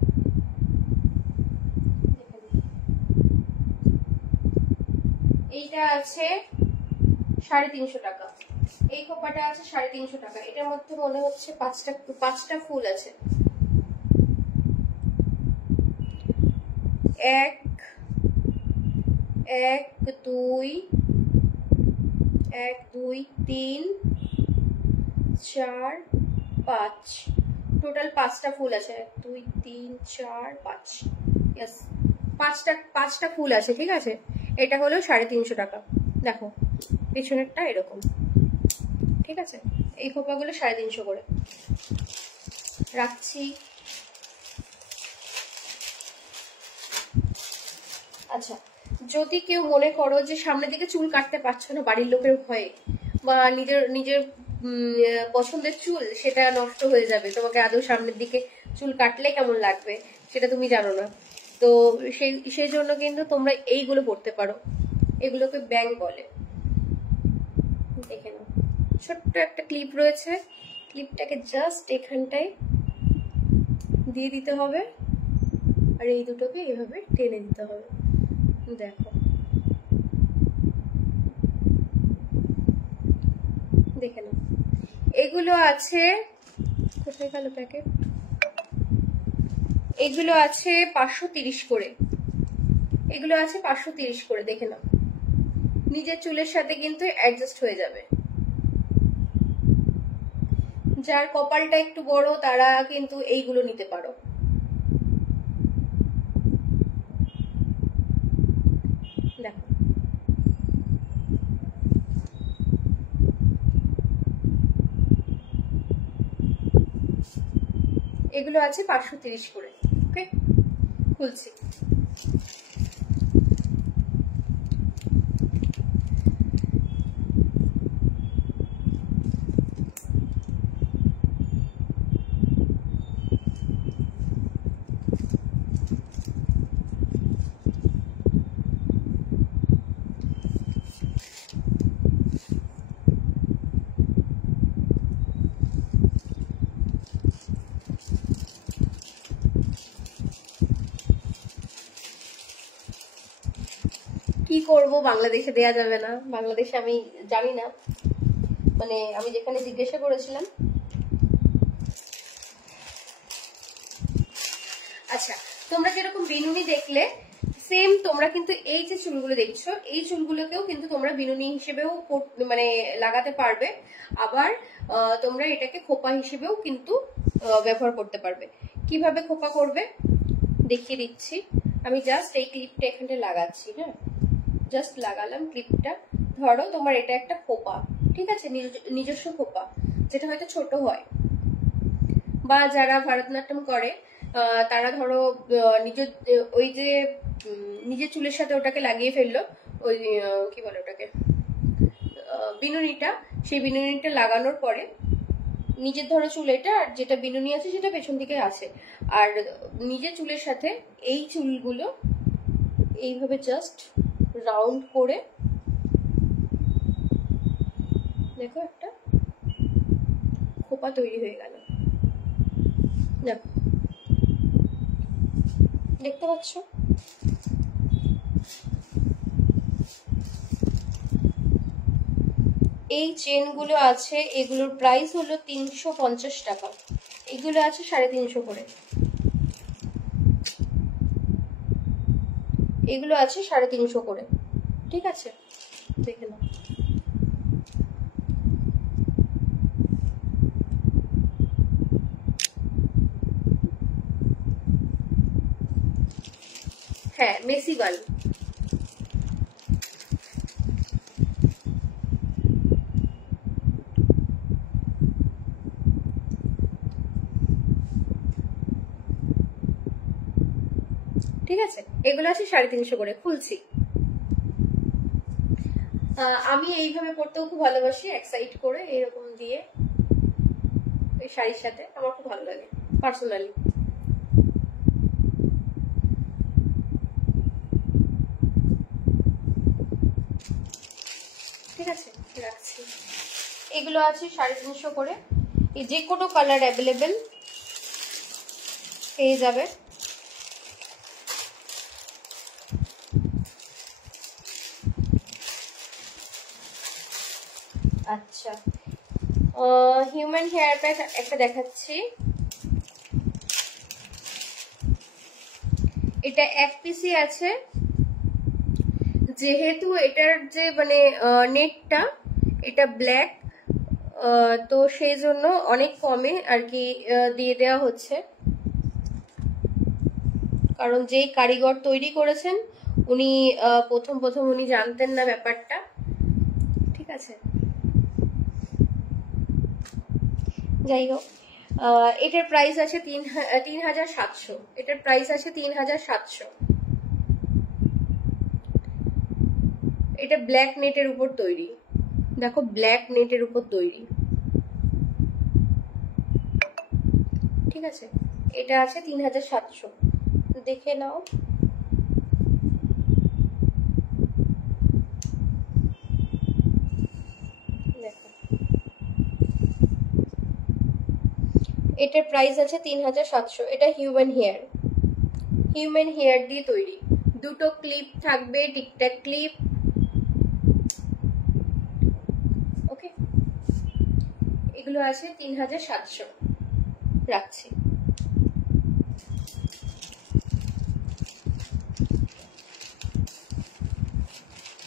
এইটা আছে 350 টাকা, এই খোপাটা আছে 350 টাকা। এটার মধ্যে মনে হচ্ছে 5টা ফুল আছে। 1 2 3 4 5, টোটাল 5টা ফুল আছে। 1 2 3 4 5, ইয়েস, 5টা ফুল আছে। ঠিক আছে, এটা হলো 350 টাকা। দেখো পেছনেরটা এরকম, ঠিক আছে। এই খোপাগুলো 350 করে রাখছি। আচ্ছা, যদি কেউ মনে করো যে সামনের দিকে চুল কাটতে পারছো না বাড়ির লোকের ভয়ে, বা নিজের পছন্দের চুল সেটা নষ্ট হয়ে যাবে, তোমাকে আদৌ সামনের দিকে চুল কাটলে কেমন লাগবে সেটা তুমি জানো না, তো সেই জন্য কিন্তু তোমরা এইগুলো পড়তে পারো। এগুলোকে ব্যাং বলে। দেখে নাও, ছোট্ট একটা ক্লিপ রয়েছে, ক্লিপটাকে জাস্ট এখানটায় দিয়ে দিতে হবে, আর এই দুটোকে এইভাবে টেনে দিতে হবে। দেখো, দেখে নাও, এগুলো আছে, কোথায় গেল প্যাকেট? এগুলো আছে 530 করে। এগুলো আছে 530 করে, দেখে নাও। নিজের চুলের সাথে কিন্তু অ্যাডজাস্ট হয়ে যাবে। যার কপালটা একটু বড় তারা কিন্তু এইগুলো নিতে পারো। দেখো, এগুলো আছে 530 করে। ওকে, খুলছি। কি করব, বাংলাদেশে দেয়া যাবে না। বাংলাদেশে আমি জানি না, মানে আমি যেখানে জিজ্ঞাসা করেছিলাম। আচ্ছা, তোমরা যেরকম বিনুনি দেখলে সেম তোমরা কিন্তু এই যে চুলগুলো দেখছো, এই চুলগুলোকেও কিন্তু তোমরা বিনুনি হিসেবেও মানে লাগাতে পারবে। আবার তোমরা এটাকে খোপা হিসেবেও কিন্তু ব্যবহার করতে পারবে। কিভাবে খোপা করবে দেখিয়ে দিচ্ছি। আমি জাস্ট এই ক্লিপটা এখানে লাগাচ্ছি। হ্যাঁ, জাস্ট লাগালাম ক্লিপটা। ধরো তোমার এটা একটা খোপা, ঠিক আছে, নিজস্ব খোপা, যেটা হয়তো ছোট হয়, বা যারা ভারতনাট্যম করে তারা ধরো নিজের ওই যে নিজের চুলের সাথে ওটাকে লাগিয়ে ফেললো, ওই কি বলে ওটাকে, বিনুনিটা। সেই বিনুনিটা লাগানোর পরে নিজের ধরো চুল এটা, আর যেটা বিনুনি আছে সেটা পেছন দিকে আছে, আর নিজের চুলের সাথে এই চুলগুলো এইভাবে জাস্ট রাউন্ড করে, দেখো একটা খোপা তৈরি হয়ে গেল। দেখো, দেখতে পাচ্ছ? এই চেনগুলো আছে, এগুলোর প্রাইস হলো 350 টাকা। এগুলো আছে 350 করে। এগুলো আছে 350 করে, ঠিক আছে, দেখে নাও। হ্যাঁ, মেসি বান। ঠিক আছে, এগুলো আছে 350 করে। খুলছি। আমি এইভাবে পড়তেও খুব ভালোবাসি, এক সাইড করে এরকম দিয়ে এই শাড়ির সাথে, আমার খুব ভালো লাগে পার্সোনালি। ঠিক আছে, রাখছি। এগুলো আছে 350 করে। এই যে কোনো কালার অ্যাভেলেবেল পেয়ে যাবে। আচ্ছা, হিউম্যান হেয়ার প্যাক একটা দেখাচ্ছি। এটা এক পিসই আছে। যেহেতু এটার যে মানে নেটটা এটা ব্ল্যাক, তো সেই জন্য অনেক কমে আর কি দিয়ে দেওয়া হচ্ছে, কারণ যেই কারিগর তৈরি করেছেন উনি প্রথম উনি জানতেন না ব্যাপারটা। ঠিক আছে, যাই হোক, এটার প্রাইস আছে 3700। এটার প্রাইস আছে 3700। এটা ব্ল্যাক নেটের উপর তৈরি, দেখো ব্ল্যাক নেটের উপর তৈরি। ঠিক আছে, এটা আছে 3700, দেখে নাও। দেখো, এটার প্রাইস আছে 3700। এটা হিউম্যান হেয়ার দিয়ে তৈরি। দুটো ক্লিপ থাকবে, টিকট্যাক ক্লিপ। ওকে, এগুলো আছে 3700। রাখছি।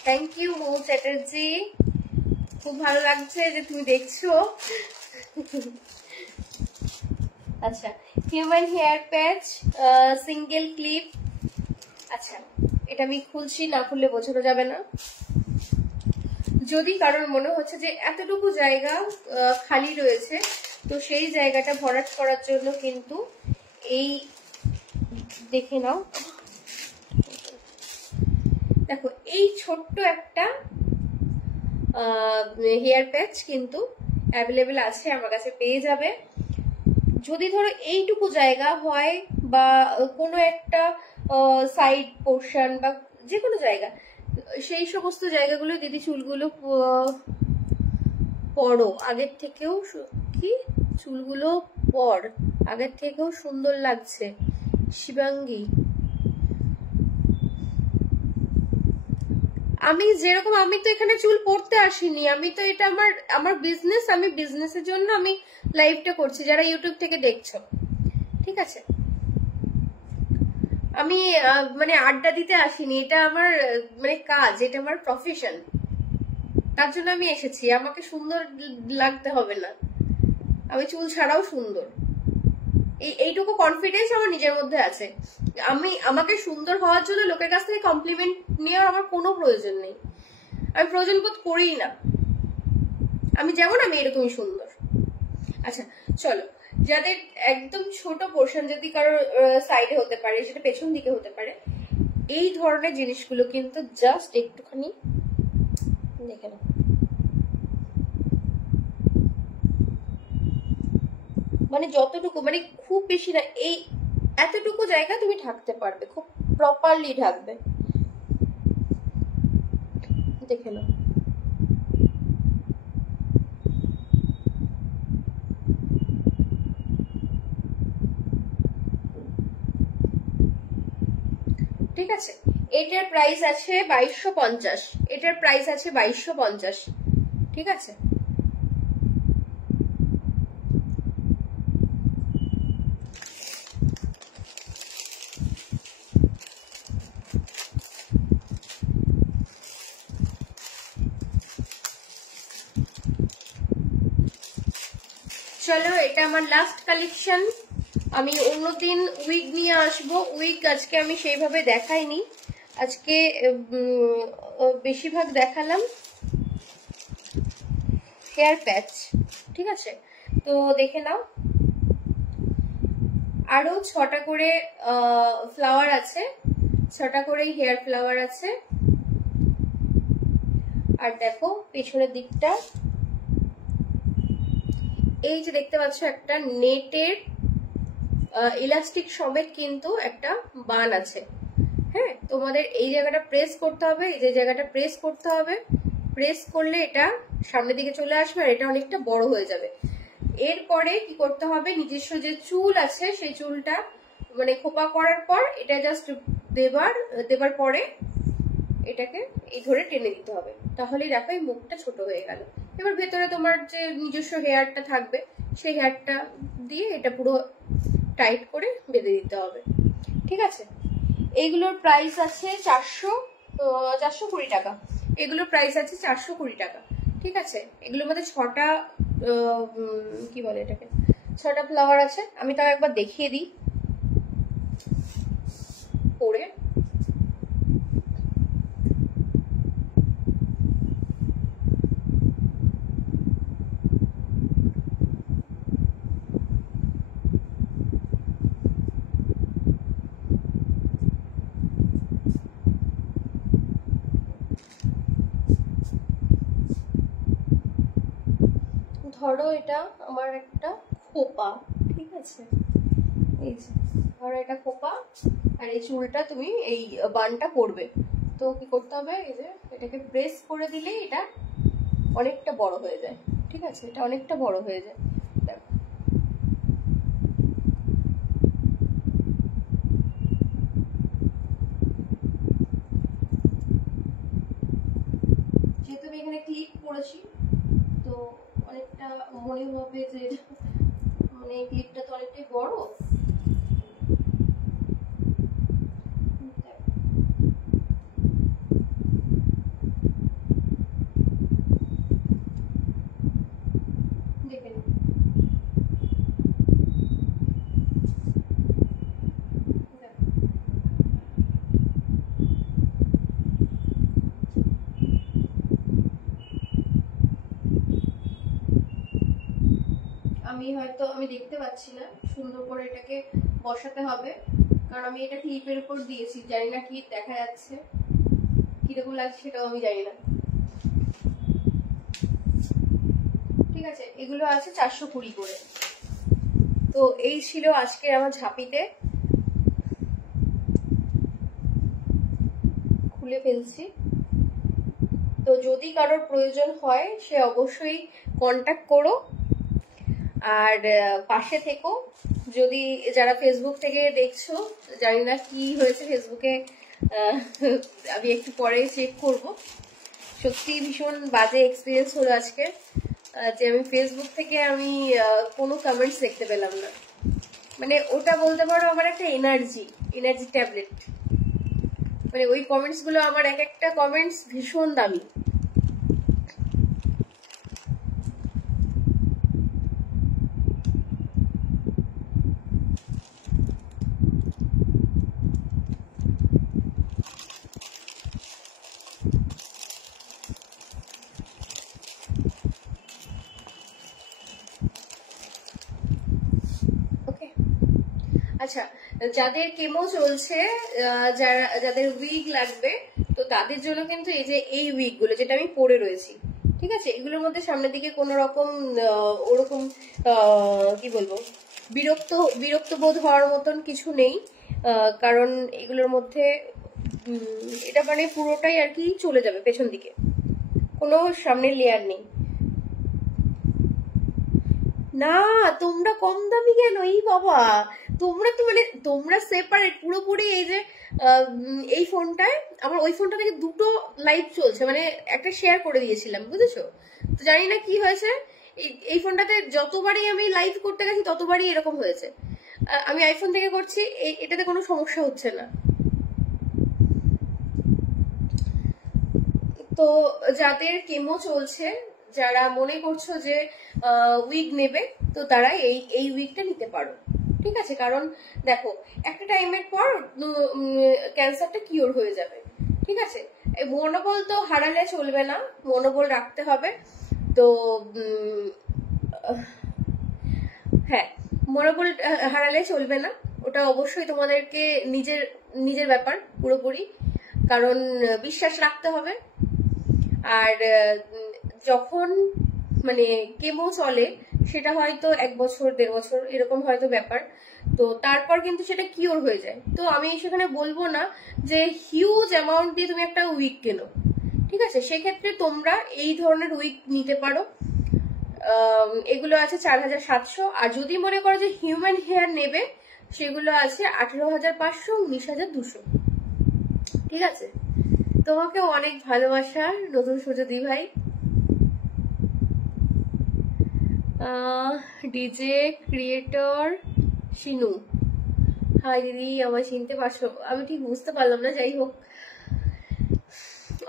থ্যাংক ইউ মৌ চ্যাটার্জি, খুব ভালো লাগছে যে তুমি দেখছো। আচ্ছা, human hair patch single clip. আচ্ছা, এটা আমি খুলছি, না খুললে বোঝানো যাবে না। যদি কারোর মনে হচ্ছে যে এতটুকু জায়গা খালি রয়েছে, তো সেই জায়গাটা ভরাট করার জন্য কিন্তু এই দেখে নাও, দেখো এই ছোট্ট একটা হেয়ার প্যাচ কিন্তু অ্যাভেলেবেল আছে, আমার কাছে পেয়ে যাবে। যদি ধরো এইটুকু জায়গা হয় বা কোনো একটা সাইড পোর্শন বা যে কোনো জায়গা, সেই সমস্ত জায়গাগুলো দিদি চুলগুলো পরো আগের থেকেও, কি চুলগুলো পর আগের থেকেও সুন্দর লাগছে শিবাঙ্গী। আমি যেরকম, আমি তো এখানে চুল পড়তে আসিনি, আমি তো এটা আমার বিজনেস, আমি বিজনেসের জন্য আমি লাইভটা করছি, যারা ইউটিউব থেকে দেখছো, ঠিক আছে। আমি মানে আড্ডা দিতে আসিনি, এটা আমার মানে কাজ, এটা আমার প্রফেশন, তার জন্য আমি এসেছি। আমাকে সুন্দর লাগতে হবে না, আমি চুল ছাড়াও সুন্দর, এইটুকু কনফিডেন্স আমার নিজের মধ্যে আছে। আমাকে সুন্দর হওয়ার জন্য লোকের কাছ থেকে কমপ্লিমেন্ট নেওয়ার আমার কোনো প্রয়োজন নেই, আমি প্রয়োজন বোধ করিই না। আমি যেমন আমি এরকমই সুন্দর। আচ্ছা চলো, যাদের একদম ছোট পোর্শন যদি কারোর সাইডে হতে পারে, সেটা পেছন দিকে হতে পারে, এই ধরনের জিনিসগুলো কিন্তু জাস্ট একটুখানি দেখে নাও, মানে যতটুকু, মানে খুব বেশি না, এই এতটুকু জায়গা তুমি ঢাকতে পারবে, খুব প্রপারলি ঢাকবে, দেখে নাও। ঠিক আছে, এটার প্রাইস আছে 2250, এটার প্রাইস আছে 2250, ঠিক আছে। চলো, এটা আমার লাস্ট কালেকশন। আমি অন্যদিন উইগ নিয়ে আসবো, উইগ আজকে আমি সেইভাবে দেখাইনি, আজকে বেশিরভাগ দেখালাম হেয়ার প্যাচ, ঠিক আছে। তো দেখে নাও, আরো 6টা করে ফ্লাওয়ার আছে, 6টা করে হেয়ার ফ্লাওয়ার আছে। আর দেখো পেছনের দিকটা, এই যে দেখতে পাচ্ছ একটা নেটের ইলাস্টিক সমেত কিন্তু একটা বান আছে। হ্যাঁ, তোমাদের এই জায়গাটা প্রেস করতে হবে, এই যে জায়গাটা প্রেস করতে হবে, প্রেস করলে এটা সামনের দিকে চলে আসবে আর এটা অনেকটা বড় হয়ে যাবে। এরপরে কি করতে হবে, নিজস্ব যে চুল আছে সেই চুলটা মানে খোপা করার পর এটা জাস্ট দেবার পরে এটাকে এই ধরে টেনে দিতে হবে, তাহলেই দেখো এই মুখটা ছোট হয়ে গেল। এবার ভেতরে তোমার যে নিজস্ব হেয়ারটা থাকবে সেই হেয়ারটা দিয়ে এটা পুরো টাইট করে বেঁধে দিতে হবে, ঠিক আছে। এইগুলোর প্রাইস আছে 420 টাকা, এগুলোর প্রাইস আছে 420 টাকা, ঠিক আছে। এগুলোর মধ্যে 6টা কি বলে এটাকে, 6টা ফ্লাওয়ার আছে। আমি তাও একবার দেখিয়ে দিই পরে। ধরো এটা আমার একটা খোপা, ঠিক আছে, এই যে ধরো এটা খোপা, আর এই চুলটা তুমি এই বানটা পড়বে, তো কি করতে হবে, এই যে এটাকে প্রেস করে দিলে এটা অনেকটা বড় হয়ে যায়, ঠিক আছে, এটা অনেকটা বড় হয়ে যায়। দেখো যেহেতু আমি এখানে ক্লিপ করেছি, তো অনেকটা মনে হবে যে মানে এই ক্লিপটা তো অনেকটাই বড়। আমি দেখতে পাচ্ছি না, সুন্দর করে এটাকে বসাতে হবে, কারণ আমি এটা ক্লিপের উপর দিয়েছি, জানি না কি দেখা যাচ্ছে, কিরকম লাগছে সেটাও আমি জানি না। ঠিক আছে, এগুলো আছে 420 করে। তো এই ছিল আজকে আমার ঝাঁপিতে, খুলে ফেলছি। তো যদি কারোর প্রয়োজন হয় সে অবশ্যই কন্ট্যাক্ট করো, আর পাশে থেকো। যদি যারা ফেসবুক থেকে দেখছো, জানি না কি হয়েছে ফেসবুকে, আমি একটু পরে চেক করব। সত্যি ভীষণ বাজে এক্সপিরিয়েন্স হলো আজকে, যে আমি ফেসবুক থেকে আমি কোনো কমেন্টস দেখতে পেলাম না। মানে ওটা বলতে পারো আমার একটা এনার্জি ট্যাবলেট। মানে ওই কমেন্টস গুলো আমার, এক একটা কমেন্টস ভীষণ দামি। আচ্ছা, যাদের কেমো চলছে, যাদের উইক লাগবে, তো তাদের জন্য কিন্তু এই যে এই উইক গুলো যেটা আমি পরে রয়েছি, ঠিক আছে, এগুলোর মধ্যে সামনের দিকে কোনো রকম ওরকম কি বলবো, বিরক্ত বোধ হওয়ার মতন কিছু নেই। কারণ এগুলোর মধ্যে এটা মানে পুরোটাই আর কি চলে যাবে পেছন দিকে, কোনো সামনের লেয়ার নেই। না, তোমরা কম দামি কেন? এই বাবা, তোমরা তো মানে তোমরা সেপারেট পুরোপুরি। এই যে এই ফোনটায় আমার ওই ফোনটা থেকে দুটো লাইভ চলছে, মানে একটা শেয়ার করে দিয়েছিলাম, বুঝেছো? তো জানি না কি হয়েছে, এই ফোনটাতে যতবারই আমি লাইভ করতে গেছি ততবারই এরকম হয়েছে। আমি আইফোন থেকে করছি, এটাতে কোনো সমস্যা হচ্ছে না। তো যাদের কেমো চলছে, যারা মনে করছো যে উইক নেবে, তো তারা এই উইকটা নিতে পারো, ঠিক আছে? কারণ দেখো, একটা টাইমের পর ক্যান্সারটা কিওর হয়ে যাবে, ঠিক আছে? মনোবল তো হারালে চলবে না, মনোবল রাখতে হবে। তো হ্যাঁ, মনোবল হারালে চলবে না, ওটা অবশ্যই তোমাদেরকে নিজের ব্যাপার পুরোপুরি, কারণ বিশ্বাস রাখতে হবে। আর যখন মানে কেমো চলে, সেটা হয়তো 1 বছর 1.5 বছর এরকম হয়তো ব্যাপার, তো তারপর কিন্তু সেটা কিওর হয়ে যায়। তো আমি সেখানে বলবো না যে হিউজ অ্যামাউন্ট দিয়ে তুমি একটা উইক কেনো, ঠিক আছে? সেক্ষেত্রে তোমরা এই ধরনের উইক নিতে পারো। এগুলো আছে 4700, আর যদি মনে করো যে হিউম্যান হেয়ার নেবে, সেগুলো আছে 18,500, 19,200, ঠিক আছে? তোমাকে অনেক ভালোবাসা নতুন সুযোদি ভাই। ডিজে ক্রিয়েটর শিনু, হাই দিদি, আমায় চিনতে পারছো? আমি ঠিক বুঝতে পারলাম না, যাই হোক,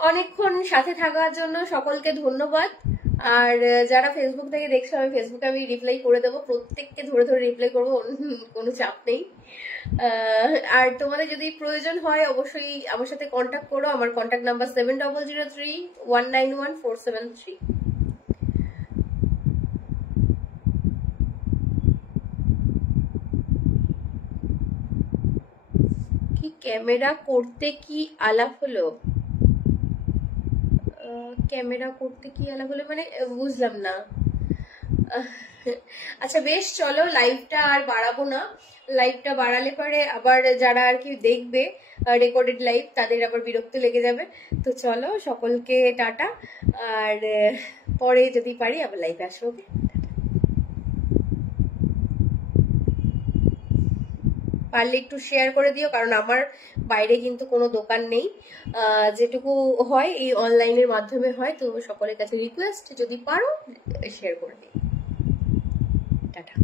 অনেকক্ষণ সাথে থাকার জন্য সকলকে ধন্যবাদ। আর যারা ফেসবুক থেকে দেখছো, ফেসবুকে আমি রিপ্লাই করে দেবো, প্রত্যেককে ধরে ধরে রিপ্লাই করবো, কোনো চাপ নেই। আর তোমাদের যদি প্রয়োজন হয় অবশ্যই আমার সাথে কন্ট্যাক্ট করো। আমার কন্ট্যাক্ট নাম্বার 7003191473। কি ক্যামেরা করতে কি আলাপ হলো? ক্যামেরা করতে কি আলাপ হলো মানে বুঝলাম না। আচ্ছা বেশ, চলো লাইভটা আর বাড়াবো না। লাইভটা বাড়ালে পরে আবার যারা আর কি দেখবে রেকর্ডেড লাইভ, তাদের আবার বিরক্ত লেগে যাবে। তো চলো, সকলকে টাটা, আর পরে যদি পারি আবার লাইভে আসবো। ওকে, পারলে একটু শেয়ার করে দিও, কারণ আমার বাইরে কিন্তু কোনো দোকান নেই, যেটুকু হয় এই অনলাইনের মাধ্যমে হয়। তো সকলের কাছে রিকোয়েস্ট, যদি পারো শেয়ার করে দিও। টাটা।